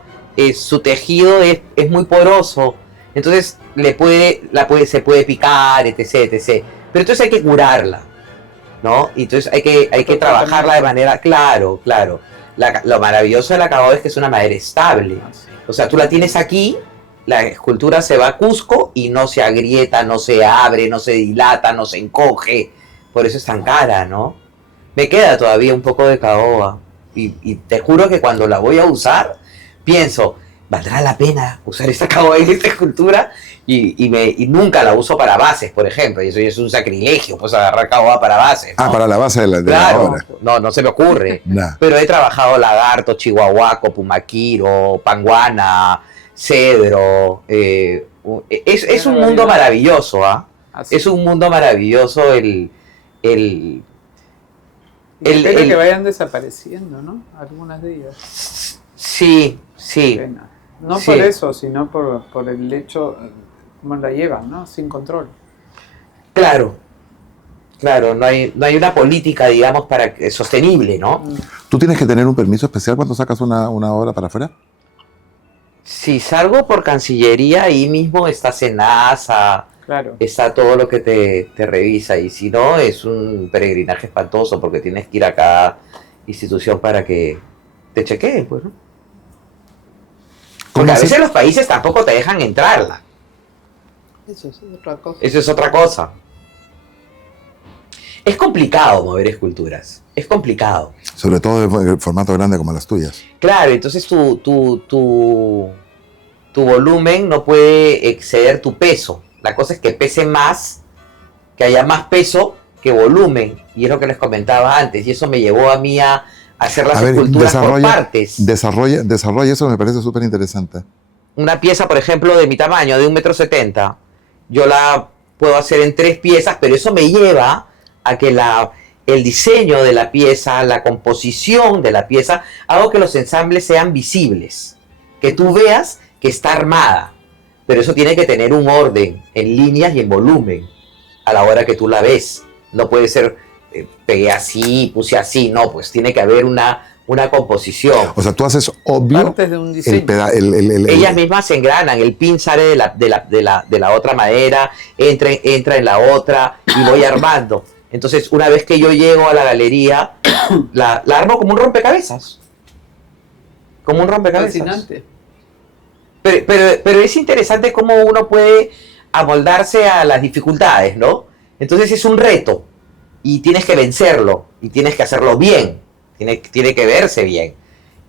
su tejido es muy poroso. Entonces, se puede picar, etc. Pero entonces hay que curarla, ¿no? Y entonces hay que trabajarla de manera... Claro. Lo maravilloso de la caoba es que es una madera estable. O sea, tú la tienes aquí, la escultura se va a Cusco y no se agrieta, no se abre, no se dilata, no se encoge. Por eso es tan cara, ¿no? Me queda todavía un poco de caoba. Y te juro que cuando la voy a usar, pienso, ¿valdrá la pena usar esta caoba en esta escultura? Y nunca la uso para bases, por ejemplo. Y eso es un sacrilegio, pues agarrar caoba para bases, ¿no? Para la base de la obra. No se me ocurre. Nah. Pero he trabajado lagarto, chihuahuaco, pumaquiro, panguana, cedro. Es un mundo maravilloso, ¿ah? Es un mundo maravilloso espero que vayan desapareciendo, ¿no? Algunas de ellas. Sí. No por eso, sino por el hecho, cómo la llevan, ¿no? Sin control. Claro, no hay una política, digamos, sostenible, ¿no? ¿Tú tienes que tener un permiso especial cuando sacas una obra para afuera? Si salgo por Cancillería, ahí mismo está SENASA, claro. Está todo lo que te revisa, y si no, es un peregrinaje espantoso porque tienes que ir a cada institución para que te chequeen, pues, ¿no? Porque a veces los países tampoco te dejan entrarla. Eso es otra cosa. Eso es otra cosa. Es complicado mover esculturas. Es complicado. Sobre todo en formato grande como las tuyas. Claro, entonces tu volumen no puede exceder tu peso. La cosa es que pese más, que haya más peso que volumen. Y es lo que les comentaba antes. Y eso me llevó a mí a hacer las esculturas por partes. Desarrolla eso, me parece súper interesante. Una pieza, por ejemplo, de mi tamaño, de 1,70 m, yo la puedo hacer en 3 piezas, pero eso me lleva a que el diseño de la pieza, la composición de la pieza, hago que los ensambles sean visibles. Que tú veas que está armada. Pero eso tiene que tener un orden en líneas y en volumen a la hora que tú la ves. No puede ser pegué así, puse así, no, pues tiene que haber una composición. O sea, tú haces obvio partes de un diseño. Ellas mismas se engranan, el pin sale de la otra madera, entra en la otra y voy armando. Entonces, una vez que yo llego a la galería, la armo como un rompecabezas. Como un rompecabezas. Fascinante. Pero es interesante cómo uno puede amoldarse a las dificultades, ¿no? Entonces es un reto. Y tienes que vencerlo, y tienes que hacerlo bien, tiene que verse bien.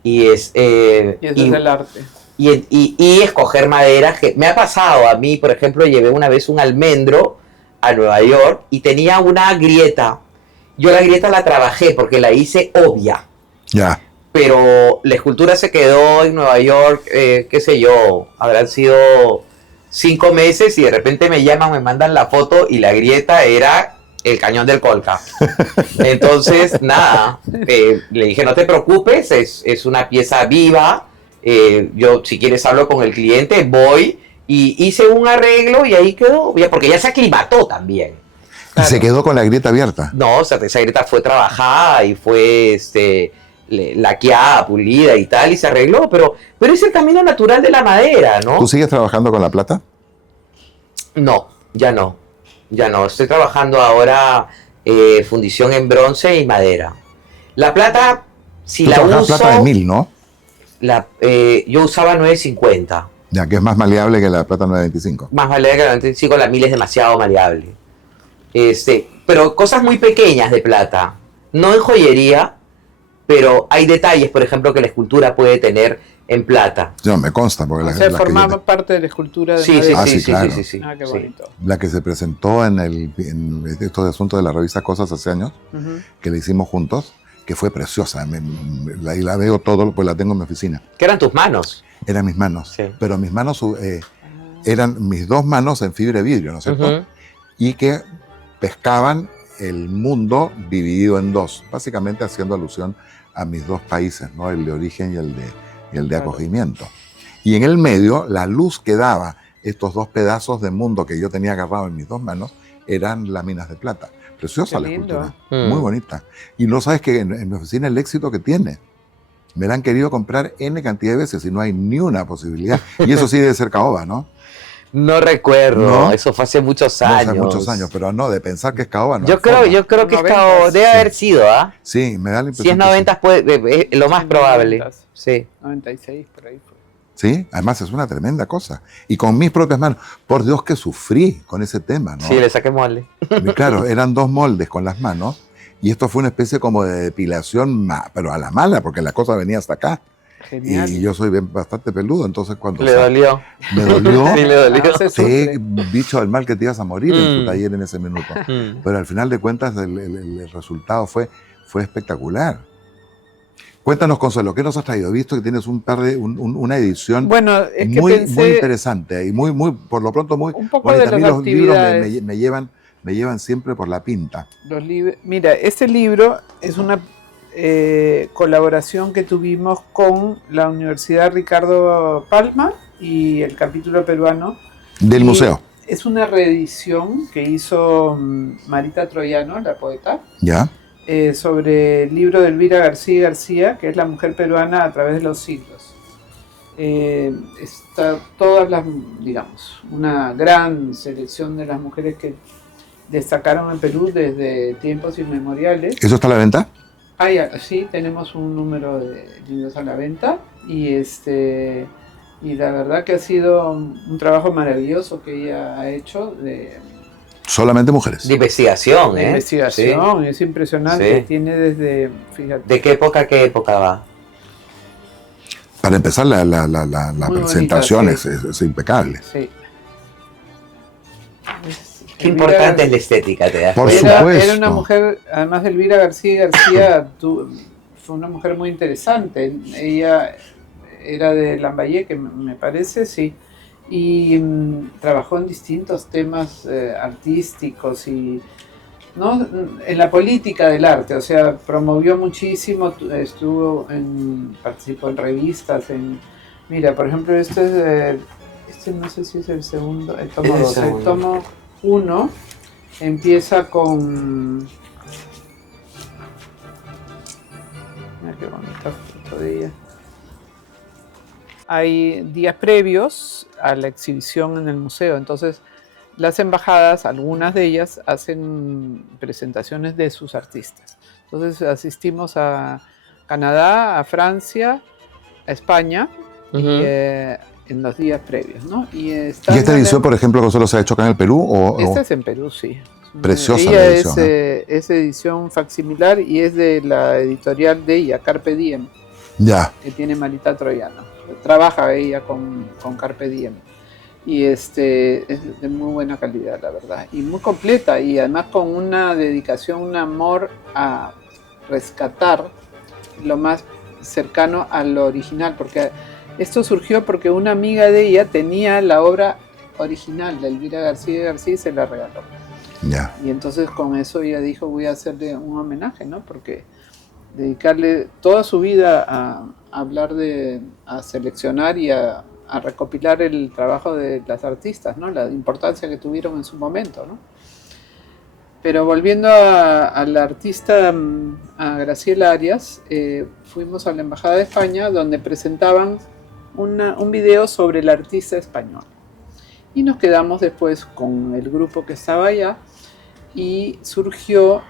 Y eso es el arte. Y escoger maderas. Que me ha pasado a mí, por ejemplo, llevé una vez un almendro a Nueva York y tenía una grieta. Yo la grieta la trabajé porque la hice obvia. Ya. Pero la escultura se quedó en Nueva York, qué sé yo, habrán sido 5 meses y de repente me llaman, me mandan la foto y la grieta era el cañón del Colca. Entonces, nada, le dije, no te preocupes, es una pieza viva. Yo, si quieres, hablo con el cliente, voy y hice un arreglo y ahí quedó, porque ya se aclimató también. Claro. ¿Y se quedó con la grieta abierta? No, o sea, esa grieta fue trabajada y fue laqueada, pulida y tal, y se arregló, pero es el camino natural de la madera, ¿no? ¿Tú sigues trabajando con la plata? No, ya no. Estoy trabajando ahora fundición en bronce y madera. La plata, si la uso... plata de 1000, ¿no? Yo usaba 950. Ya, que es más maleable que la plata 925. Más maleable que la 925, la 1000 es demasiado maleable. Pero cosas muy pequeñas de plata. No en joyería, pero hay detalles, por ejemplo, que la escultura puede tener en plata. No, me consta. Porque formaba parte de la escultura de madera. Sí, claro. Sí. Qué bonito. La que se presentó en estos asuntos de la revista Cosas hace años, que la hicimos juntos, que fue preciosa. La veo todo, pues la tengo en mi oficina. ¿Qué eran tus manos? Eran mis manos. Sí. Pero mis manos eran mis 2 manos en fibra de vidrio, ¿no es cierto? Y que pescaban el mundo dividido en 2, básicamente haciendo alusión a mis 2 países, ¿no? El de origen y el de acogimiento. Y en el medio, la luz que daba estos 2 pedazos de mundo que yo tenía agarrado en mis 2 manos eran láminas de plata. Preciosa la escultura, muy bonita. Y no sabes que en mi oficina el éxito que tiene. Me la han querido comprar N cantidad de veces y no hay ni una posibilidad. Y eso sí debe ser caoba, ¿no? No recuerdo, ¿no? Eso fue hace muchos años. Hace muchos años, pero no, de pensar que es caoba, no. Yo creo que es caoba, debe haber sido, ¿ah? Sí, me da la impresión. Si es 90, es lo más probable. 90, sí. 96, por ahí fue. Sí, además es una tremenda cosa. Y con mis propias manos, por Dios que sufrí con ese tema, ¿no? Sí, le saqué molde. Y claro, eran 2 moldes con las manos y esto fue una especie como de depilación, pero a la mala, porque la cosa venía hasta acá. Genial. Y yo soy bastante peludo, entonces cuando... ¿Le dolió? Me dolió. Sí, le dolió. Sí, bicho del mal que te ibas a morir en tu taller en ese minuto. Mm. Pero al final de cuentas el resultado fue espectacular. Cuéntanos, Consuelo, ¿qué nos has traído? He visto que tienes una edición bueno, es que muy interesante y muy, por lo pronto muy un poco bonita. de A mí las los libros actividades. me llevan siempre por la pinta. Mira, este libro es una colaboración que tuvimos con la Universidad Ricardo Palma y el capítulo peruano. Del museo. Es una reedición que hizo Marita Troyano, la poeta. ¿Ya? Sobre el libro de Elvira García García, que es la mujer peruana a través de los siglos. Está todas las, digamos, una gran selección de las mujeres que destacaron en Perú desde tiempos inmemoriales. ¿Eso está a la venta? Sí, tenemos un número de libros a la venta y la verdad que ha sido un trabajo maravilloso que ella ha hecho Solamente mujeres. De investigación, de investigación, sí. Es impresionante. Sí. Tiene desde, fíjate. ¿De qué época a qué época va? Para empezar, la presentación bonita, sí. es impecable. Sí. Qué importante es la estética, te das Por cuenta. supuesto. Era una mujer, además de Elvira García García, fue una mujer muy interesante. Ella era de Lambayeque, me parece, sí. Y trabajó en distintos temas artísticos y en la política del arte, o sea, promovió muchísimo, participó en revistas, mira, por ejemplo, este no sé si es el segundo, el tomo 2, el tomo 1 empieza con, mira qué bonita foto de ella. Hay días previos a la exhibición en el museo, entonces las embajadas, algunas de ellas, hacen presentaciones de sus artistas. Entonces asistimos a Canadá, a Francia, a España, en los días previos, ¿no? ¿Y esta edición, por ejemplo, solo se ha hecho acá en el Perú? Esta es en Perú, sí. Preciosa ella la edición. Es edición facsimilar y es de la editorial de ella, Carpe Diem. Ya. Que tiene Marita Troyano. Trabaja ella con Carpe Diem. Y es de muy buena calidad, la verdad. Y muy completa, y además con una dedicación, un amor a rescatar lo más cercano a lo original, porque esto surgió porque una amiga de ella tenía la obra original de Elvira García García y se la regaló. Ya. Y entonces con eso ella dijo, voy a hacerle un homenaje, ¿no? Porque dedicarle toda su vida a hablar a seleccionar y a recopilar el trabajo de las artistas, ¿no? La importancia que tuvieron en su momento, ¿no? Pero volviendo a la artista, a Graciela Arias, fuimos a la Embajada de España donde presentaban un video sobre el artista español. Y nos quedamos después con el grupo que estaba allá y surgió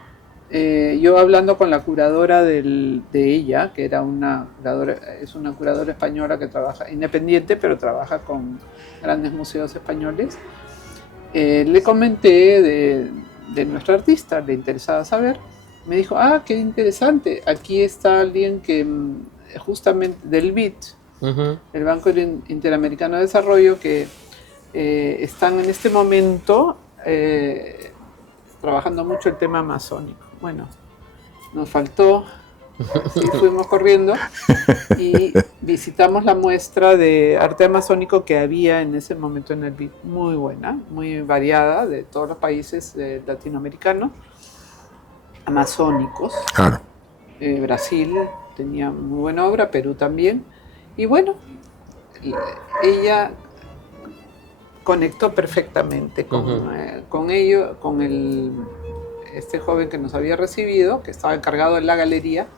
yo hablando con la curadora de ella, que es una curadora española que trabaja independiente, pero trabaja con grandes museos españoles, le comenté de nuestra artista, le interesaba saber, me dijo, qué interesante, aquí está alguien que justamente del BID, el Banco Interamericano de Desarrollo, que están en este momento trabajando mucho el tema amazónico. Bueno, nos faltó, sí, fuimos corriendo y visitamos la muestra de arte amazónico que había en ese momento en el BID, muy buena, muy variada, de todos los países latinoamericanos, amazónicos. Claro. Brasil tenía muy buena obra, Perú también, y bueno, ella conectó perfectamente con ello, con este joven que nos había recibido, que estaba encargado en la galería,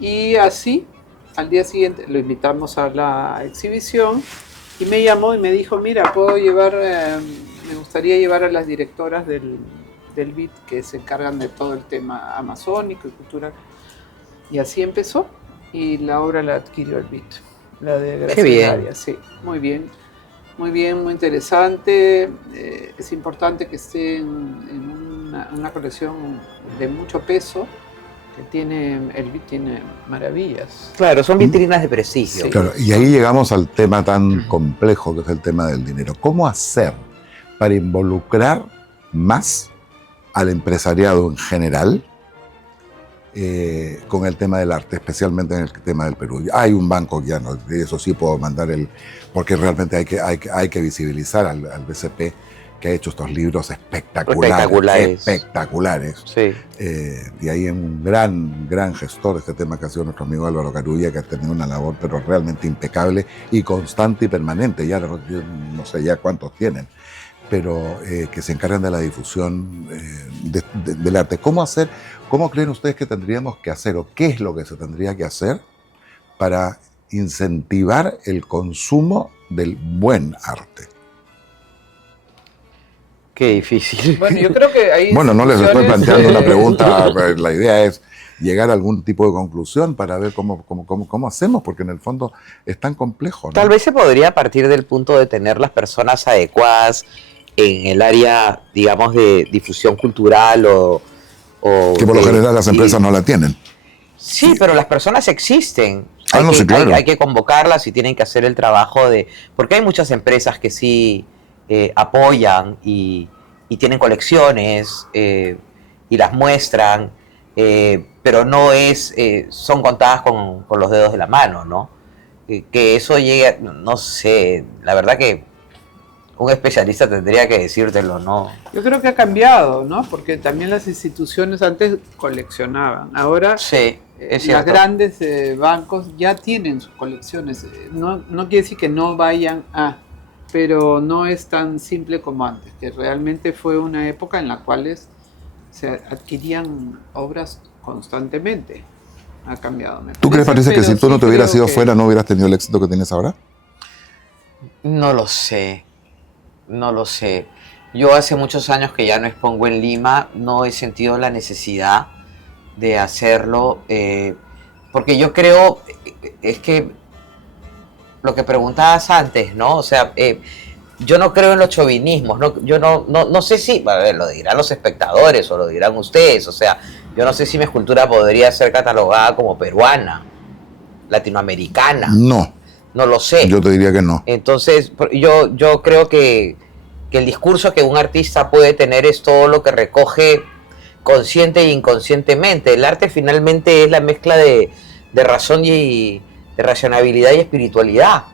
y así al día siguiente lo invitamos a la exhibición y me llamó y me dijo, mira, me gustaría llevar a las directoras del BID que se encargan de todo el tema amazónico y cultural, y así empezó, y la obra la adquirió el BID, la de Graciela Arias, sí, muy bien, muy interesante. Es importante que esté en una colección de mucho peso, que tiene maravillas. Claro, son vitrinas de prestigio. Sí. Claro, y ahí llegamos al tema tan complejo que es el tema del dinero. ¿Cómo hacer para involucrar más al empresariado en general con el tema del arte, especialmente en el tema del Perú? Hay un banco que ya no, eso sí puedo mandar porque realmente hay que visibilizar al BCP, que ha hecho estos libros espectaculares. Sí. Y hay un gran gestor de este tema que ha sido nuestro amigo Álvaro Carulla, que ha tenido una labor pero realmente impecable y constante y permanente. Ya yo no sé ya cuántos tienen, pero que se encargan de la difusión del arte. ¿Cómo creen ustedes que tendríamos que hacer o qué es lo que se tendría que hacer para incentivar el consumo del buen arte? Qué difícil. Bueno, yo creo que hay Bueno, no les estoy planteando una pregunta, la idea es llegar a algún tipo de conclusión para ver cómo hacemos, porque en el fondo es tan complejo, ¿no? Tal vez se podría partir del punto de tener las personas adecuadas en el área, digamos, de difusión cultural o que por lo general las empresas no la tienen. Sí, pero las personas existen. Sí, claro. Hay que convocarlas y tienen que hacer el trabajo porque hay muchas empresas que sí apoyan y tienen colecciones y las muestran, pero no son contadas con los dedos de la mano, ¿no? Que eso llegue, no sé, la verdad que un especialista tendría que decírtelo, ¿no? Yo creo que ha cambiado, ¿no? Porque también las instituciones antes coleccionaban. Ahora sí, los grandes bancos ya tienen sus colecciones. No quiere decir que no vayan pero no es tan simple como antes, que realmente fue una época en la cual se adquirían obras constantemente. Ha cambiado. ¿Tú crees, Patricia, que si tú no te hubieras ido fuera no hubieras tenido el éxito que tienes ahora? No lo sé. Yo hace muchos años que ya no expongo en Lima, no he sentido la necesidad de hacerlo, porque yo creo, es que lo que preguntabas antes, ¿no? O sea, yo no creo en los chauvinismos, yo no sé si, a ver, lo dirán los espectadores o lo dirán ustedes, o sea, yo no sé si mi escultura podría ser catalogada como peruana, latinoamericana. No lo sé. Yo te diría que no. Entonces, yo creo que el discurso que un artista puede tener es todo lo que recoge consciente e inconscientemente. El arte finalmente es la mezcla de razón y de racionalidad y espiritualidad,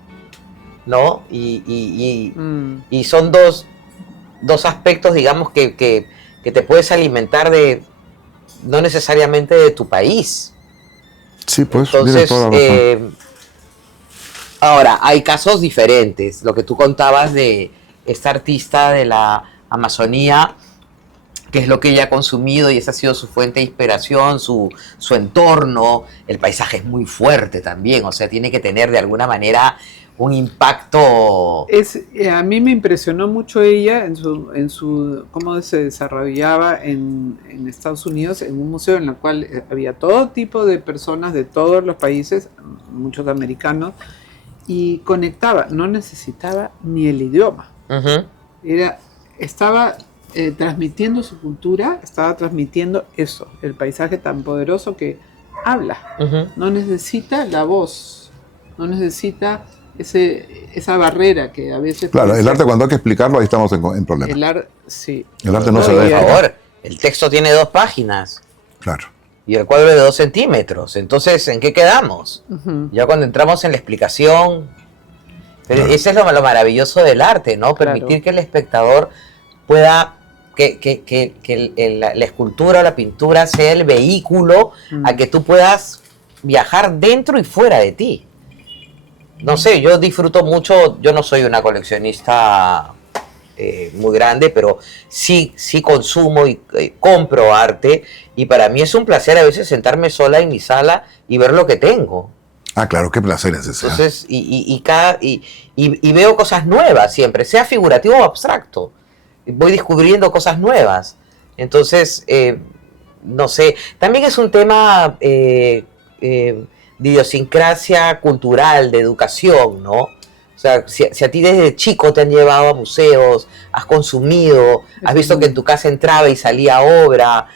¿no? Y son dos aspectos, digamos, que te puedes alimentar no necesariamente de tu país. Sí, pues. Entonces, ahora, hay casos diferentes. Lo que tú contabas de esta artista de la Amazonía, que es lo que ella ha consumido y esa ha sido su fuente de inspiración, su entorno. El paisaje es muy fuerte también, o sea, tiene que tener de alguna manera un impacto. A mí me impresionó mucho ella en su cómo se desarrollaba en Estados Unidos, en un museo en el cual había todo tipo de personas de todos los países, muchos americanos, y conectaba, no necesitaba ni el idioma. Uh-huh. Estaba transmitiendo su cultura, estaba transmitiendo eso, el paisaje tan poderoso que habla. Uh-huh. No necesita la voz, no necesita esa barrera que a veces... Claro, el arte cuando hay que explicarlo, ahí estamos en problemas. Sí. El arte no se ve. Por favor, el texto tiene 2 páginas. Claro. Y el cuadro es de 2 centímetros. Entonces, ¿en qué quedamos? Uh-huh. Ya cuando entramos en la explicación... Pero claro. Ese es lo maravilloso del arte, ¿no? Permitir claro. que el espectador pueda... Que la escultura o la pintura sea el vehículo a que tú puedas viajar dentro y fuera de ti. No sé, yo disfruto mucho, yo no soy una coleccionista muy grande, pero sí consumo y compro arte, y para mí es un placer a veces sentarme sola en mi sala y ver lo que tengo. Ah, claro, qué placer es ese. Entonces, y veo cosas nuevas siempre, sea figurativo o abstracto. Voy descubriendo cosas nuevas. Entonces, no sé, también es un tema de idiosincrasia cultural, de educación, ¿no? O sea, si a ti desde chico te han llevado a museos, has consumido, has visto que en tu casa entraba y salía obra,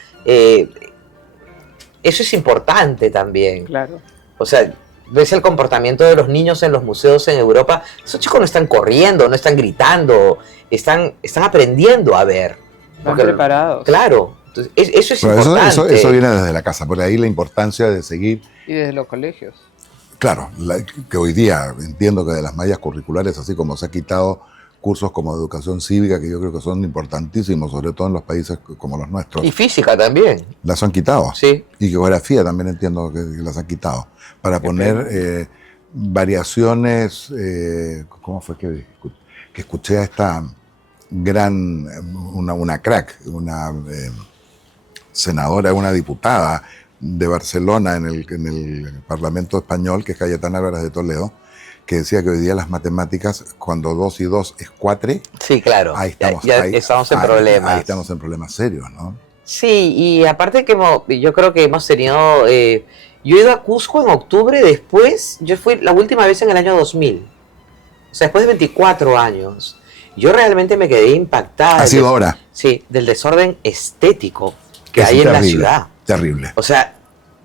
eso es importante también. Claro. O sea, ves el comportamiento de los niños en los museos en Europa. Esos chicos no están corriendo, no están gritando, están aprendiendo a ver. Están preparados. Claro. Entonces, eso es importante. Eso viene desde la casa, por ahí la importancia de seguir. Y desde los colegios. Claro, que hoy día entiendo que de las mallas curriculares, así como se ha quitado cursos como educación cívica, que yo creo que son importantísimos, sobre todo en los países como los nuestros. Y física también. Las han quitado. Sí. Y geografía también entiendo que las han quitado. Para poner variaciones, ¿cómo fue que escuché a esta gran, una crack, una senadora, una diputada de Barcelona en el Parlamento Español, que es Cayetana Álvarez de Toledo, que decía que hoy día las matemáticas, cuando 2 y 2 es 4, sí, claro, ahí estamos, estamos en problemas. Ahí estamos en problemas serios, ¿no? Sí, y aparte que yo creo que hemos tenido... yo he ido a Cusco en octubre, después, yo fui la última vez en el año 2000, o sea, después de 24 años. Yo realmente me quedé impactada. Ha sido ahora. Sí, del desorden estético que hay en la ciudad. Terrible. O sea,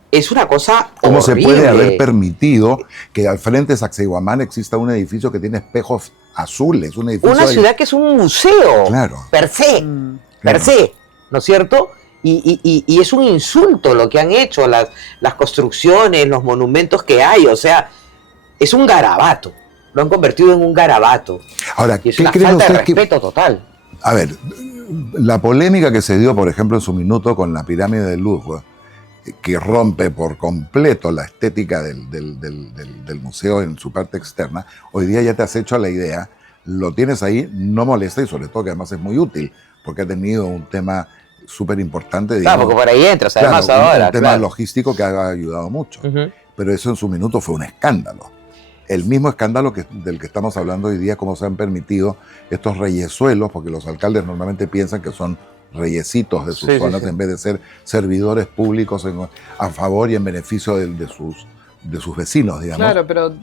es una cosa ¿Cómo horrible. se puede haber permitido que al frente de Sacsayhuamán exista un edificio que tiene espejos azules? Una ciudad que es un museo. Claro. Per se. Per se. ¿No es cierto? Y es un insulto lo que han hecho, las construcciones, los monumentos que hay. O sea, es un garabato. Lo han convertido en un garabato. Ahora, y es una falta de respeto total. A ver, la polémica que se dio, por ejemplo, en su minuto con la pirámide del Louvre, que rompe por completo la estética del museo en su parte externa, hoy día ya te has hecho la idea, lo tienes ahí, no molesta y sobre todo que además es muy útil, porque ha tenido un tema súper importante. Claro, porque por ahí entras, además claro, ahora. Un tema logístico que ha ayudado mucho, pero eso en su minuto fue un escándalo. El mismo escándalo del que estamos hablando hoy día, cómo se han permitido estos reyesuelos, porque los alcaldes normalmente piensan que son reyesitos de sus zonas en vez de ser servidores públicos a favor y en beneficio de sus vecinos, digamos. Claro, pero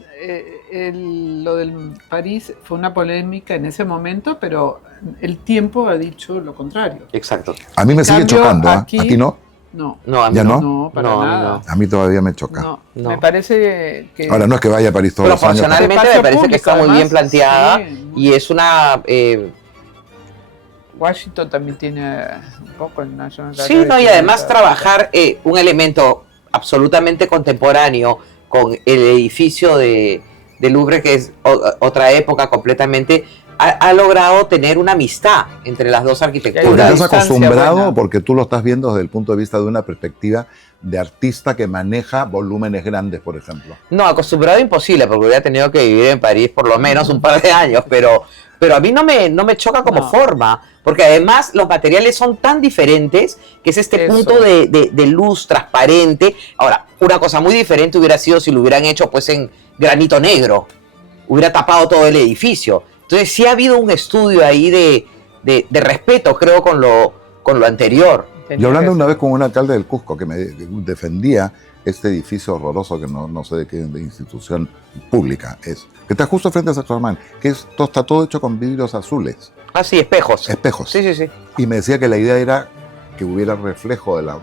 lo del París fue una polémica en ese momento, pero el tiempo ha dicho lo contrario. Exacto. A mí me sigue chocando, ¿aquí no? No. No, a mí ¿Ya no? No, para nada. A mí todavía me choca. No. Me parece que... Ahora, no es que vaya a París todos los años. Proporcionalmente me parece que está muy bien planteada y es una... Washington también tiene un poco el National Gallery. Sí, no, y además trabajar un elemento absolutamente contemporáneo con el edificio de Louvre, que es otra época completamente, ha logrado tener una amistad entre las dos arquitecturas. Porque estás acostumbrado, porque tú lo estás viendo desde el punto de vista de una perspectiva de artista que maneja volúmenes grandes, por ejemplo. No, acostumbrado imposible, porque hubiera tenido que vivir en París por lo menos un par de años, pero a mí no me choca como forma, porque además los materiales son tan diferentes que es este punto de luz transparente. Ahora, una cosa muy diferente hubiera sido si lo hubieran hecho pues en granito negro, hubiera tapado todo el edificio. Entonces sí ha habido un estudio ahí de respeto, creo, con lo anterior. Yo hablando una vez con un alcalde del Cusco que me defendía este edificio horroroso que no sé de qué institución pública es, que está justo frente a Sacsayhuamán, que está todo hecho con vidrios azules. Ah, sí, espejos. Espejos. Sí. Y me decía que la idea era que hubiera reflejo de la...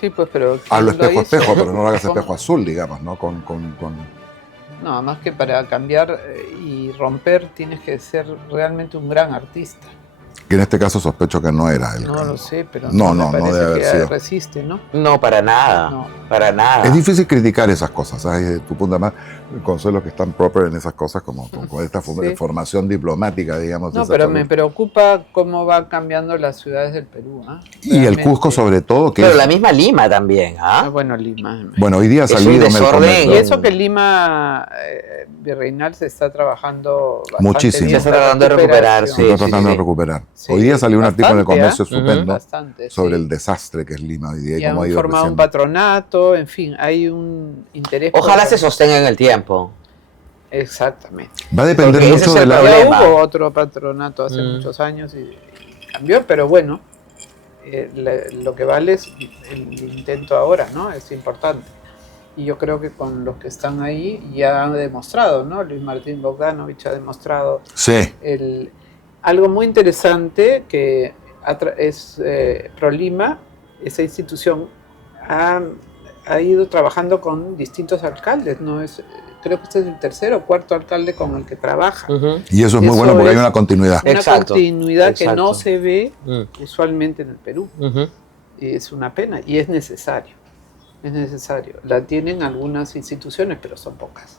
Sí, pues, pero... Hazlo espejo, pero no lo hagas espejo azul, digamos, ¿no? No, más que para cambiar y romper tienes que ser realmente un gran artista. Que en este caso sospecho que no era él. No lo sé, pero no debe haber sido. Resiste, ¿no? No, para nada. No. Para nada. Es difícil criticar esas cosas, ¿sabes? De tu punto de vista, Consuelo, que están proper en esas cosas, como con esta formación diplomática, digamos. No, pero me preocupa cómo van cambiando las ciudades del Perú. Y el Cusco, sobre todo. Pero la misma Lima también, Bueno, Lima. Bueno, hoy día ha salido desorden. Y eso que Lima Virreinal se está trabajando bastante. Muchísimo. Se está tratando de recuperar. Se está tratando de recuperar. Hoy día salió un artículo en el Comercio estupendo sobre el desastre que es Lima hoy día. Y han formado un patronato, en fin, hay un interés. Ojalá se sostenga en el tiempo. Exactamente. Va a depender mucho de la... Hubo otro patronato hace muchos años y cambió, pero bueno, lo que vale es el intento ahora, ¿no? Es importante. Y yo creo que con los que están ahí ya han demostrado, ¿no? Luis Martín Bogdanovich ha demostrado algo muy interesante que es ProLima, esa institución ha ido trabajando con distintos alcaldes, ¿no? Creo que este es el tercer o cuarto alcalde con el que trabaja. Y eso es muy bueno porque hay una continuidad. Una continuidad que no se ve usualmente en el Perú. Es una pena y es necesario. Es necesario. La tienen algunas instituciones, pero son pocas.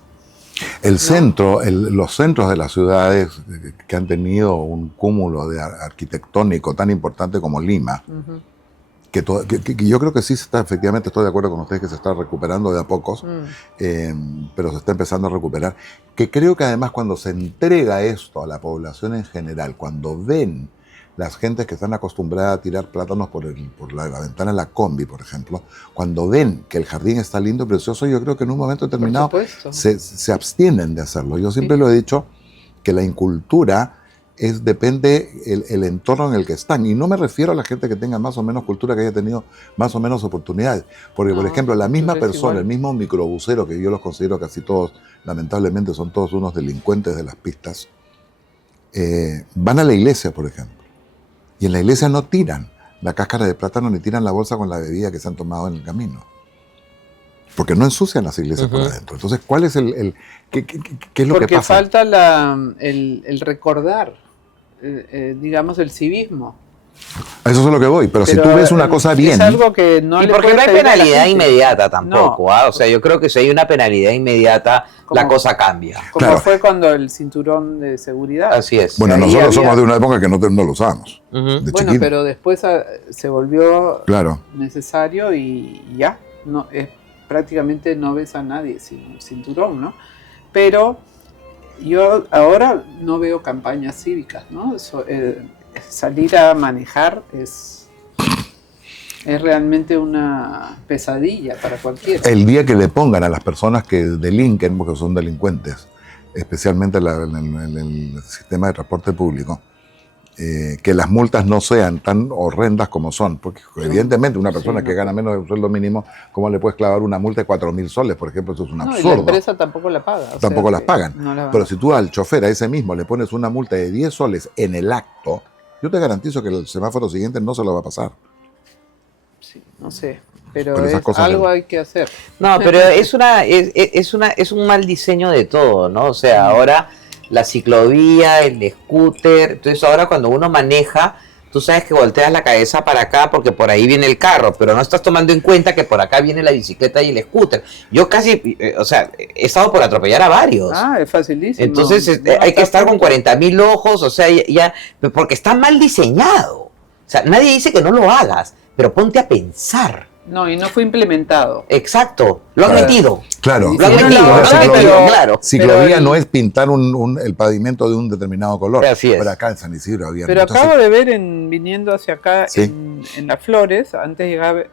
Los centros de las ciudades que han tenido un cúmulo de arquitectónico tan importante como Lima, que yo creo que sí efectivamente estoy de acuerdo con ustedes que se está recuperando de a pocos, pero se está empezando a recuperar, que creo que además cuando se entrega esto a la población en general, cuando ven las gentes que están acostumbradas a tirar plátanos por la ventana de la combi, por ejemplo, cuando ven que el jardín está lindo y precioso, yo creo que en un momento determinado se abstienen de hacerlo. Yo siempre lo he dicho, que la incultura depende el entorno en el que están. Y no me refiero a la gente que tenga más o menos cultura, que haya tenido más o menos oportunidades. Porque, por ejemplo, la misma persona, el mismo microbusero, que yo los considero casi todos, lamentablemente son todos unos delincuentes de las pistas, van a la iglesia, por ejemplo. Y en la iglesia no tiran la cáscara de plátano ni tiran la bolsa con la bebida que se han tomado en el camino. Porque no ensucian las iglesias por adentro. Entonces, ¿cuál es ¿qué es lo que pasa? Porque falta el recordar, digamos, el civismo. A eso es a lo que voy, pero si tú ves una cosa bien... Es algo que no y le porque no hay penalidad inmediata tampoco, no. O sea, yo creo que si hay una penalidad inmediata, la cosa cambia. Como fue cuando el cinturón de seguridad. Así es. Bueno, nosotros somos de una época que no lo usábamos. Bueno, pero después se volvió necesario y ya, prácticamente no ves a nadie sin cinturón, ¿no? Pero yo ahora no veo campañas cívicas, ¿no? Salir a manejar es realmente una pesadilla para cualquiera. El día que le pongan a las personas que delinquen, porque son delincuentes, especialmente en el sistema de transporte público, que las multas no sean tan horrendas como son, porque evidentemente una persona que gana menos de un sueldo mínimo, ¿cómo le puedes clavar una multa de 4.000 soles? Por ejemplo, eso es un absurdo. Y la empresa tampoco la paga. Tampoco las pagan. Pero si tú al chofer, a ese mismo, le pones una multa de 10 soles en el acto, yo te garantizo que el semáforo siguiente no se lo va a pasar. Sí, no sé. Pero algo hay que hacer. No, pero es un mal diseño de todo, ¿no? O sea, ahora la ciclovía, el scooter, entonces ahora cuando uno maneja, tú sabes que volteas la cabeza para acá porque por ahí viene el carro, pero no estás tomando en cuenta que por acá viene la bicicleta y el scooter. Yo casi, he estado por atropellar a varios. Es facilísimo. Entonces hay que estar con 40.000 ojos, o sea, ya, porque está mal diseñado. O sea, nadie dice que no lo hagas, pero ponte a pensar. No, y no fue implementado. Lo han metido. Claro. Lo han metido, claro. Ciclovía no es pintar el pavimento de un determinado color. Así es. Pero acá en San Isidro había... Pero acabo de ver, viniendo hacia acá, en Las Flores, antes llegaba,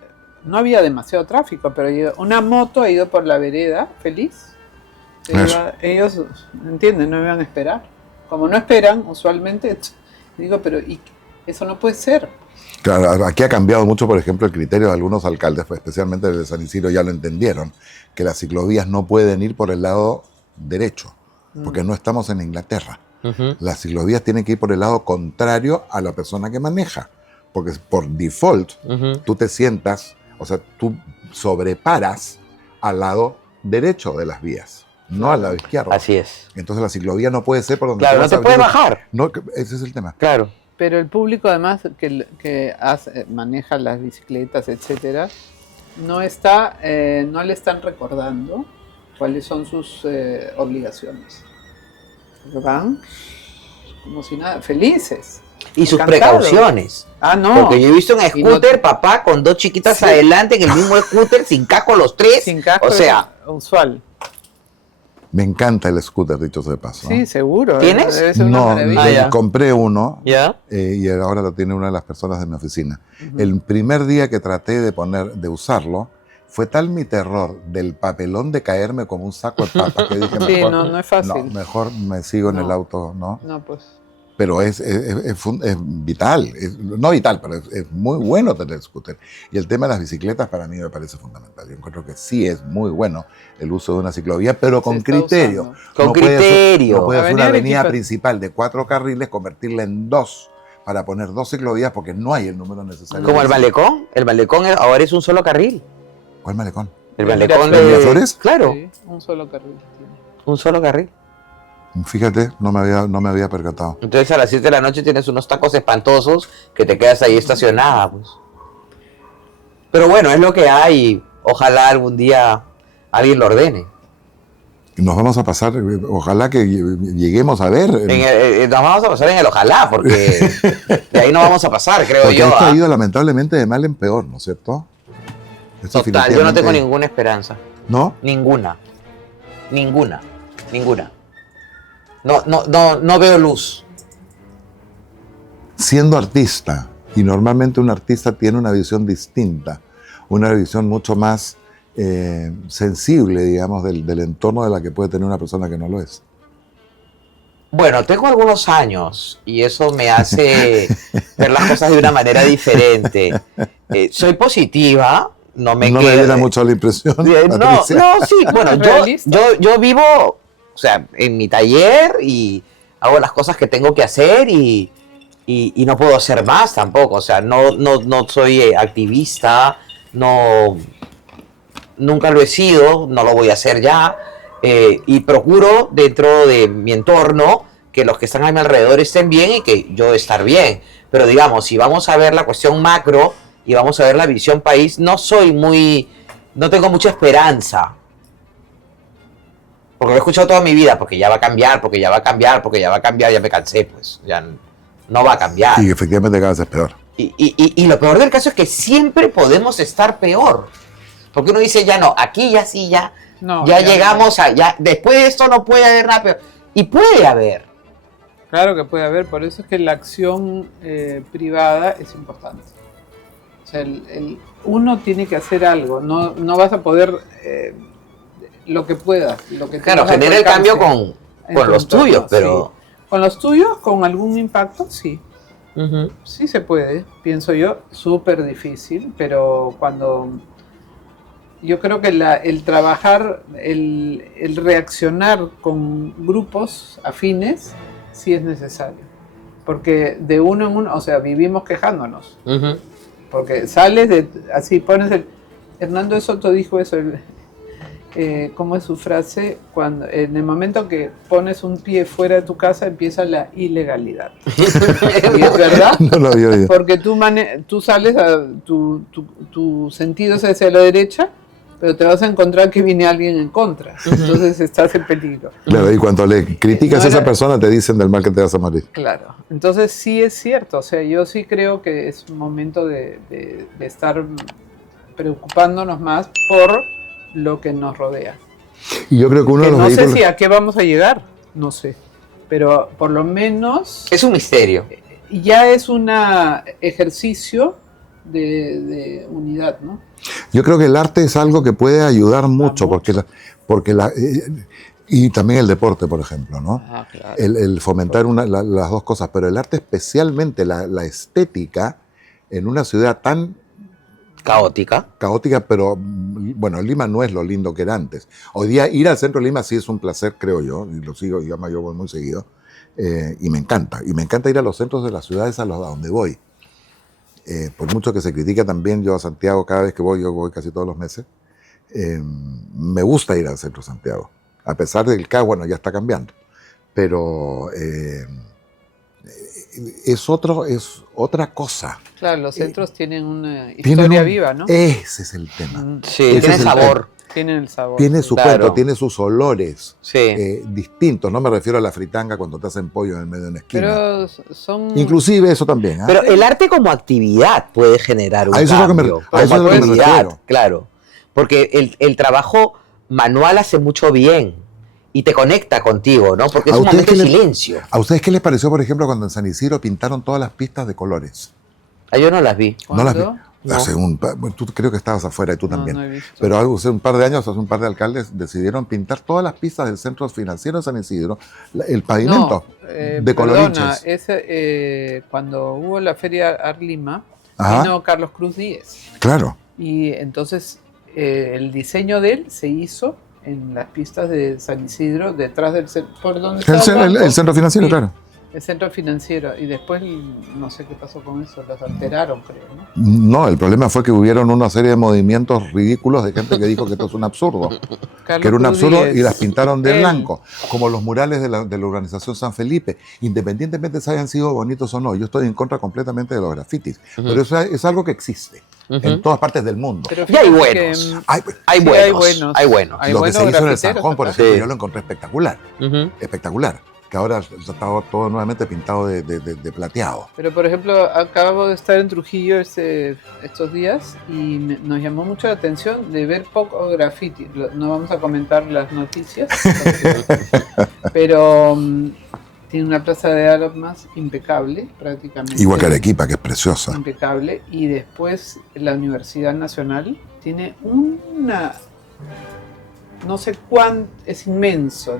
no había demasiado tráfico, pero una moto ha ido por la vereda, feliz. Ellos, ¿entienden? No iban a esperar. Como no esperan, usualmente, digo, pero eso no puede ser. Claro, aquí ha cambiado mucho, por ejemplo, el criterio de algunos alcaldes, especialmente el de San Isidro, ya lo entendieron, que las ciclovías no pueden ir por el lado derecho, porque no estamos en Inglaterra. Las ciclovías tienen que ir por el lado contrario a la persona que maneja, porque por default tú te sientas, o sea, tú sobreparas al lado derecho de las vías, no al lado izquierdo. Así es. Entonces la ciclovía no puede ser por donde... Claro, no te puede bajar. No, ese es el tema. Claro. Pero el público, además, que maneja las bicicletas, etcétera, no le están recordando cuáles son sus obligaciones. Van como si nada, felices. Y sus precauciones. No. Porque yo he visto un scooter, papá, con dos chiquitas adelante, en el mismo scooter, sin casco los tres. Sin casco, o sea, usual. Me encanta el scooter, dicho sea de paso. Sí, seguro. ¿Tienes? Debe ser una maravilla. Compré uno y ahora lo tiene una de las personas de mi oficina. El primer día que traté de usarlo, fue tal mi terror del papelón de caerme como un saco de papas que dije, mejor, no es fácil. Mejor me sigo en el auto, ¿no? No, pues. Pero es vital, no vital, pero es muy bueno tener scooter. Y el tema de las bicicletas para mí me parece fundamental. Yo encuentro que sí es muy bueno el uso de una ciclovía, pero con criterio. Con criterio. No puedes una avenida principal de 4 carriles, convertirla en 2 para poner 2 ciclovías porque no hay el número necesario. Como el malecón. El malecón ahora es un solo carril. ¿Cuál malecón? El malecón de Miraflores. Claro. Sí, un solo carril tiene. Un solo carril. Fíjate, no me había percatado. Entonces a las 7 de la noche tienes unos tacos espantosos que te quedas ahí estacionada, pues. Pero bueno, es lo que hay. Ojalá algún día alguien lo ordene. Nos vamos a pasar, ojalá que lleguemos a ver. Nos vamos a pasar en el ojalá, porque de ahí no vamos a pasar, creo porque yo. Esto ha ido lamentablemente de mal en peor, ¿no es cierto? Esto Total, yo no tengo ninguna esperanza. ¿No? Ninguna. No veo luz. Siendo artista, y normalmente un artista tiene una visión distinta, una visión mucho más sensible, digamos, del entorno de la que puede tener una persona que no lo es. Bueno, tengo algunos años y eso me hace ver las cosas de una manera diferente. Soy positiva, no me diera mucho la impresión. No, sí, bueno, yo vivo, o sea, en mi taller y hago las cosas que tengo que hacer y no puedo hacer más tampoco. O sea, no soy activista, nunca lo he sido, no lo voy a hacer ya, y procuro dentro de mi entorno que los que están a mi alrededor estén bien y que yo estar bien. Pero digamos, si vamos a ver la cuestión macro y vamos a ver la visión país, no tengo mucha esperanza. Porque lo he escuchado toda mi vida, porque ya va a cambiar, ya me cansé, pues, ya no va a cambiar. Y efectivamente cada vez es peor. Y lo peor del caso es que siempre podemos estar peor. Porque uno dice, ya no, aquí ya sí, ya llegamos a, ya, después de esto no puede haber nada peor. Y puede haber. Claro que puede haber, por eso es que la acción privada es importante. O sea, uno tiene que hacer algo, no vas a poder lo que puedas. Claro, genera el cambio con los tuyos, pero... Sí. Con los tuyos, con algún impacto, sí. Uh-huh. Sí se puede, pienso yo, súper difícil, pero cuando... Yo creo que el trabajar, el reaccionar con grupos afines, sí es necesario. Porque de uno en uno, o sea, vivimos quejándonos. Uh-huh. Porque sales así pones Hernando de Soto dijo eso, ¿cómo es su frase? Cuando en el momento que pones un pie fuera de tu casa empieza la ilegalidad. Y es verdad, no lo había oído. porque tú sales, tu sentido es hacia la derecha, pero te vas a encontrar que viene alguien en contra. Entonces estás en peligro. Claro, y cuando le criticas a esa persona te dicen del mal que te vas a morir. Claro, entonces sí es cierto, o sea, yo sí creo que es un momento de estar preocupándonos más por lo que nos rodea. Y yo creo que uno de los no vehículos... sé si a qué vamos a llegar, no sé, pero por lo menos... Es un misterio. Ya es un ejercicio de unidad, ¿no? Yo creo que el arte es algo que puede ayudar mucho, porque y también el deporte, por ejemplo, ¿no? Ah, claro. El fomentar las dos cosas, pero el arte, especialmente la estética, en una ciudad tan Caótica, pero bueno, Lima no es lo lindo que era antes. Hoy día ir al centro de Lima sí es un placer, creo yo, y lo sigo, yo voy muy seguido, y me encanta ir a los centros de las ciudades a donde voy. Por mucho que se critica también, yo a Santiago cada vez que voy, yo voy casi todos los meses, me gusta ir al centro de Santiago, a pesar del que, bueno, ya está cambiando, pero es otra cosa. Claro, los centros tienen una historia viva, ¿no? Ese es el tema. Sí, tiene sabor. Tienen el sabor. Tiene su cuento, tiene sus olores distintos. No me refiero a la fritanga cuando te hacen pollo en el medio de una esquina. Pero son... Inclusive eso también. ¿Eh? Pero el arte como actividad puede generar un cambio. A eso es lo que me refiero. Claro. Porque el trabajo manual hace mucho bien y te conecta contigo, ¿no? Porque es un momento de silencio. ¿A ustedes qué les pareció, por ejemplo, cuando en San Isidro pintaron todas las pistas de colores? Yo no las vi. ¿No las vi? No. Hace tú creo que estabas afuera y tú también. No he visto. Pero hace un par de años, un par de alcaldes decidieron pintar todas las pistas del centro financiero de San Isidro, el pavimento de coloriches. Cuando hubo la feria Arlima, Ajá. vino Carlos Cruz Díez. Claro. Y entonces el diseño de él se hizo en las pistas de San Isidro, detrás del centro. ¿Por dónde está el centro financiero, sí. claro. El centro financiero. Y después, no sé qué pasó con eso, los alteraron, creo, ¿no? No, el problema fue que hubieron una serie de movimientos ridículos de gente que dijo que esto es un absurdo. Que era un absurdo y las pintaron de blanco, como los murales de la organización San Felipe, independientemente de si hayan sido bonitos o no. Yo estoy en contra completamente de los grafitis, pero eso es algo que existe en todas partes del mundo. Y hay buenos. Hay buenos. Lo que se hizo en el Sanjón, por ejemplo, yo lo encontré espectacular. Espectacular. Que ahora está todo nuevamente pintado de plateado. Pero, por ejemplo, acabo de estar en Trujillo estos días y nos llamó mucho la atención de ver poco graffiti. No vamos a comentar las noticias, pero tiene una plaza de armas impecable, prácticamente. Igual que Arequipa, que es preciosa. Impecable. Y después la Universidad Nacional tiene una... No sé cuánto, es inmenso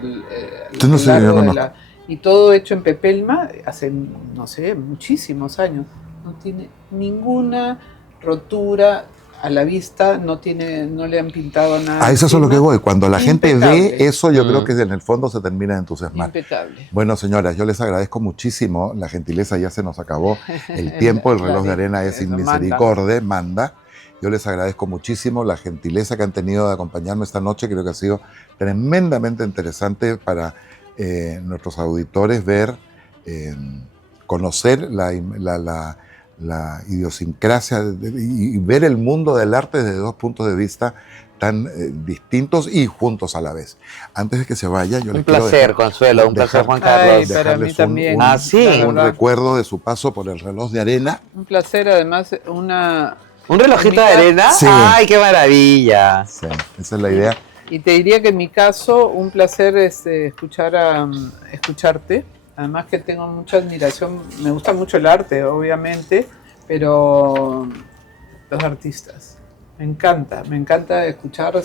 y todo hecho en Pepelma hace, no sé, muchísimos años. No tiene ninguna rotura a la vista, no le han pintado nada. A eso es lo que voy. Cuando la gente ve eso, yo creo que en el fondo se termina de entusiasmar. Impecable. Bueno, señoras, yo les agradezco muchísimo. La gentileza ya se nos acabó. El tiempo, el reloj de arena es sin misericordia, manda. Yo les agradezco muchísimo la gentileza que han tenido de acompañarme esta noche. Creo que ha sido tremendamente interesante para nuestros auditores ver, conocer la idiosincrasia y ver el mundo del arte desde dos puntos de vista tan distintos y juntos a la vez. Antes de que se vaya, yo les quiero dejar, Consuelo, un placer, Juan Carlos. Para mí también. Un recuerdo de su paso por el reloj de arena. Un placer, además, ¿Un relojito de arena? Sí. ¡Ay, qué maravilla! Sí, esa es la idea. Y te diría que en mi caso, un placer escucharte. Además que tengo mucha admiración, me gusta mucho el arte, obviamente, pero los artistas. Me encanta escuchar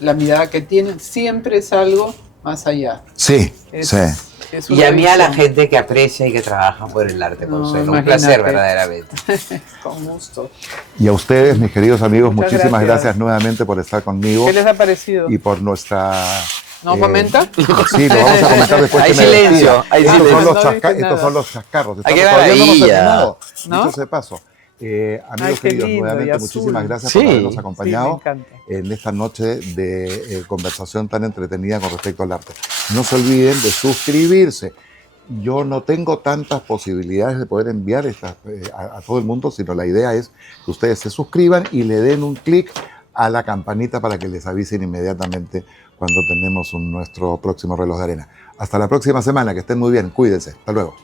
la mirada que tienen. Siempre es algo más allá. Sí, y a mí a la gente que aprecia y que trabaja por el arte, Consuelo. Un placer, verdaderamente. Con gusto. Y a ustedes, mis queridos amigos, muchísimas gracias nuevamente por estar conmigo. ¿Qué les ha parecido? Y por nuestra... ¿No comenta? Sí, lo vamos a comentar después. Hay silencio. Estos son los chascarros. Todavía no hemos terminado. Dicho sea de paso. Amigos queridos, nuevamente muchísimas gracias por habernos acompañado en esta noche de conversación tan entretenida con respecto al arte. No se olviden de suscribirse. Yo no tengo tantas posibilidades de poder enviar a todo el mundo, sino la idea es que ustedes se suscriban y le den un clic a la campanita para que les avisen inmediatamente cuando tenemos nuestro próximo reloj de arena. Hasta la próxima semana, que estén muy bien, cuídense. Hasta luego.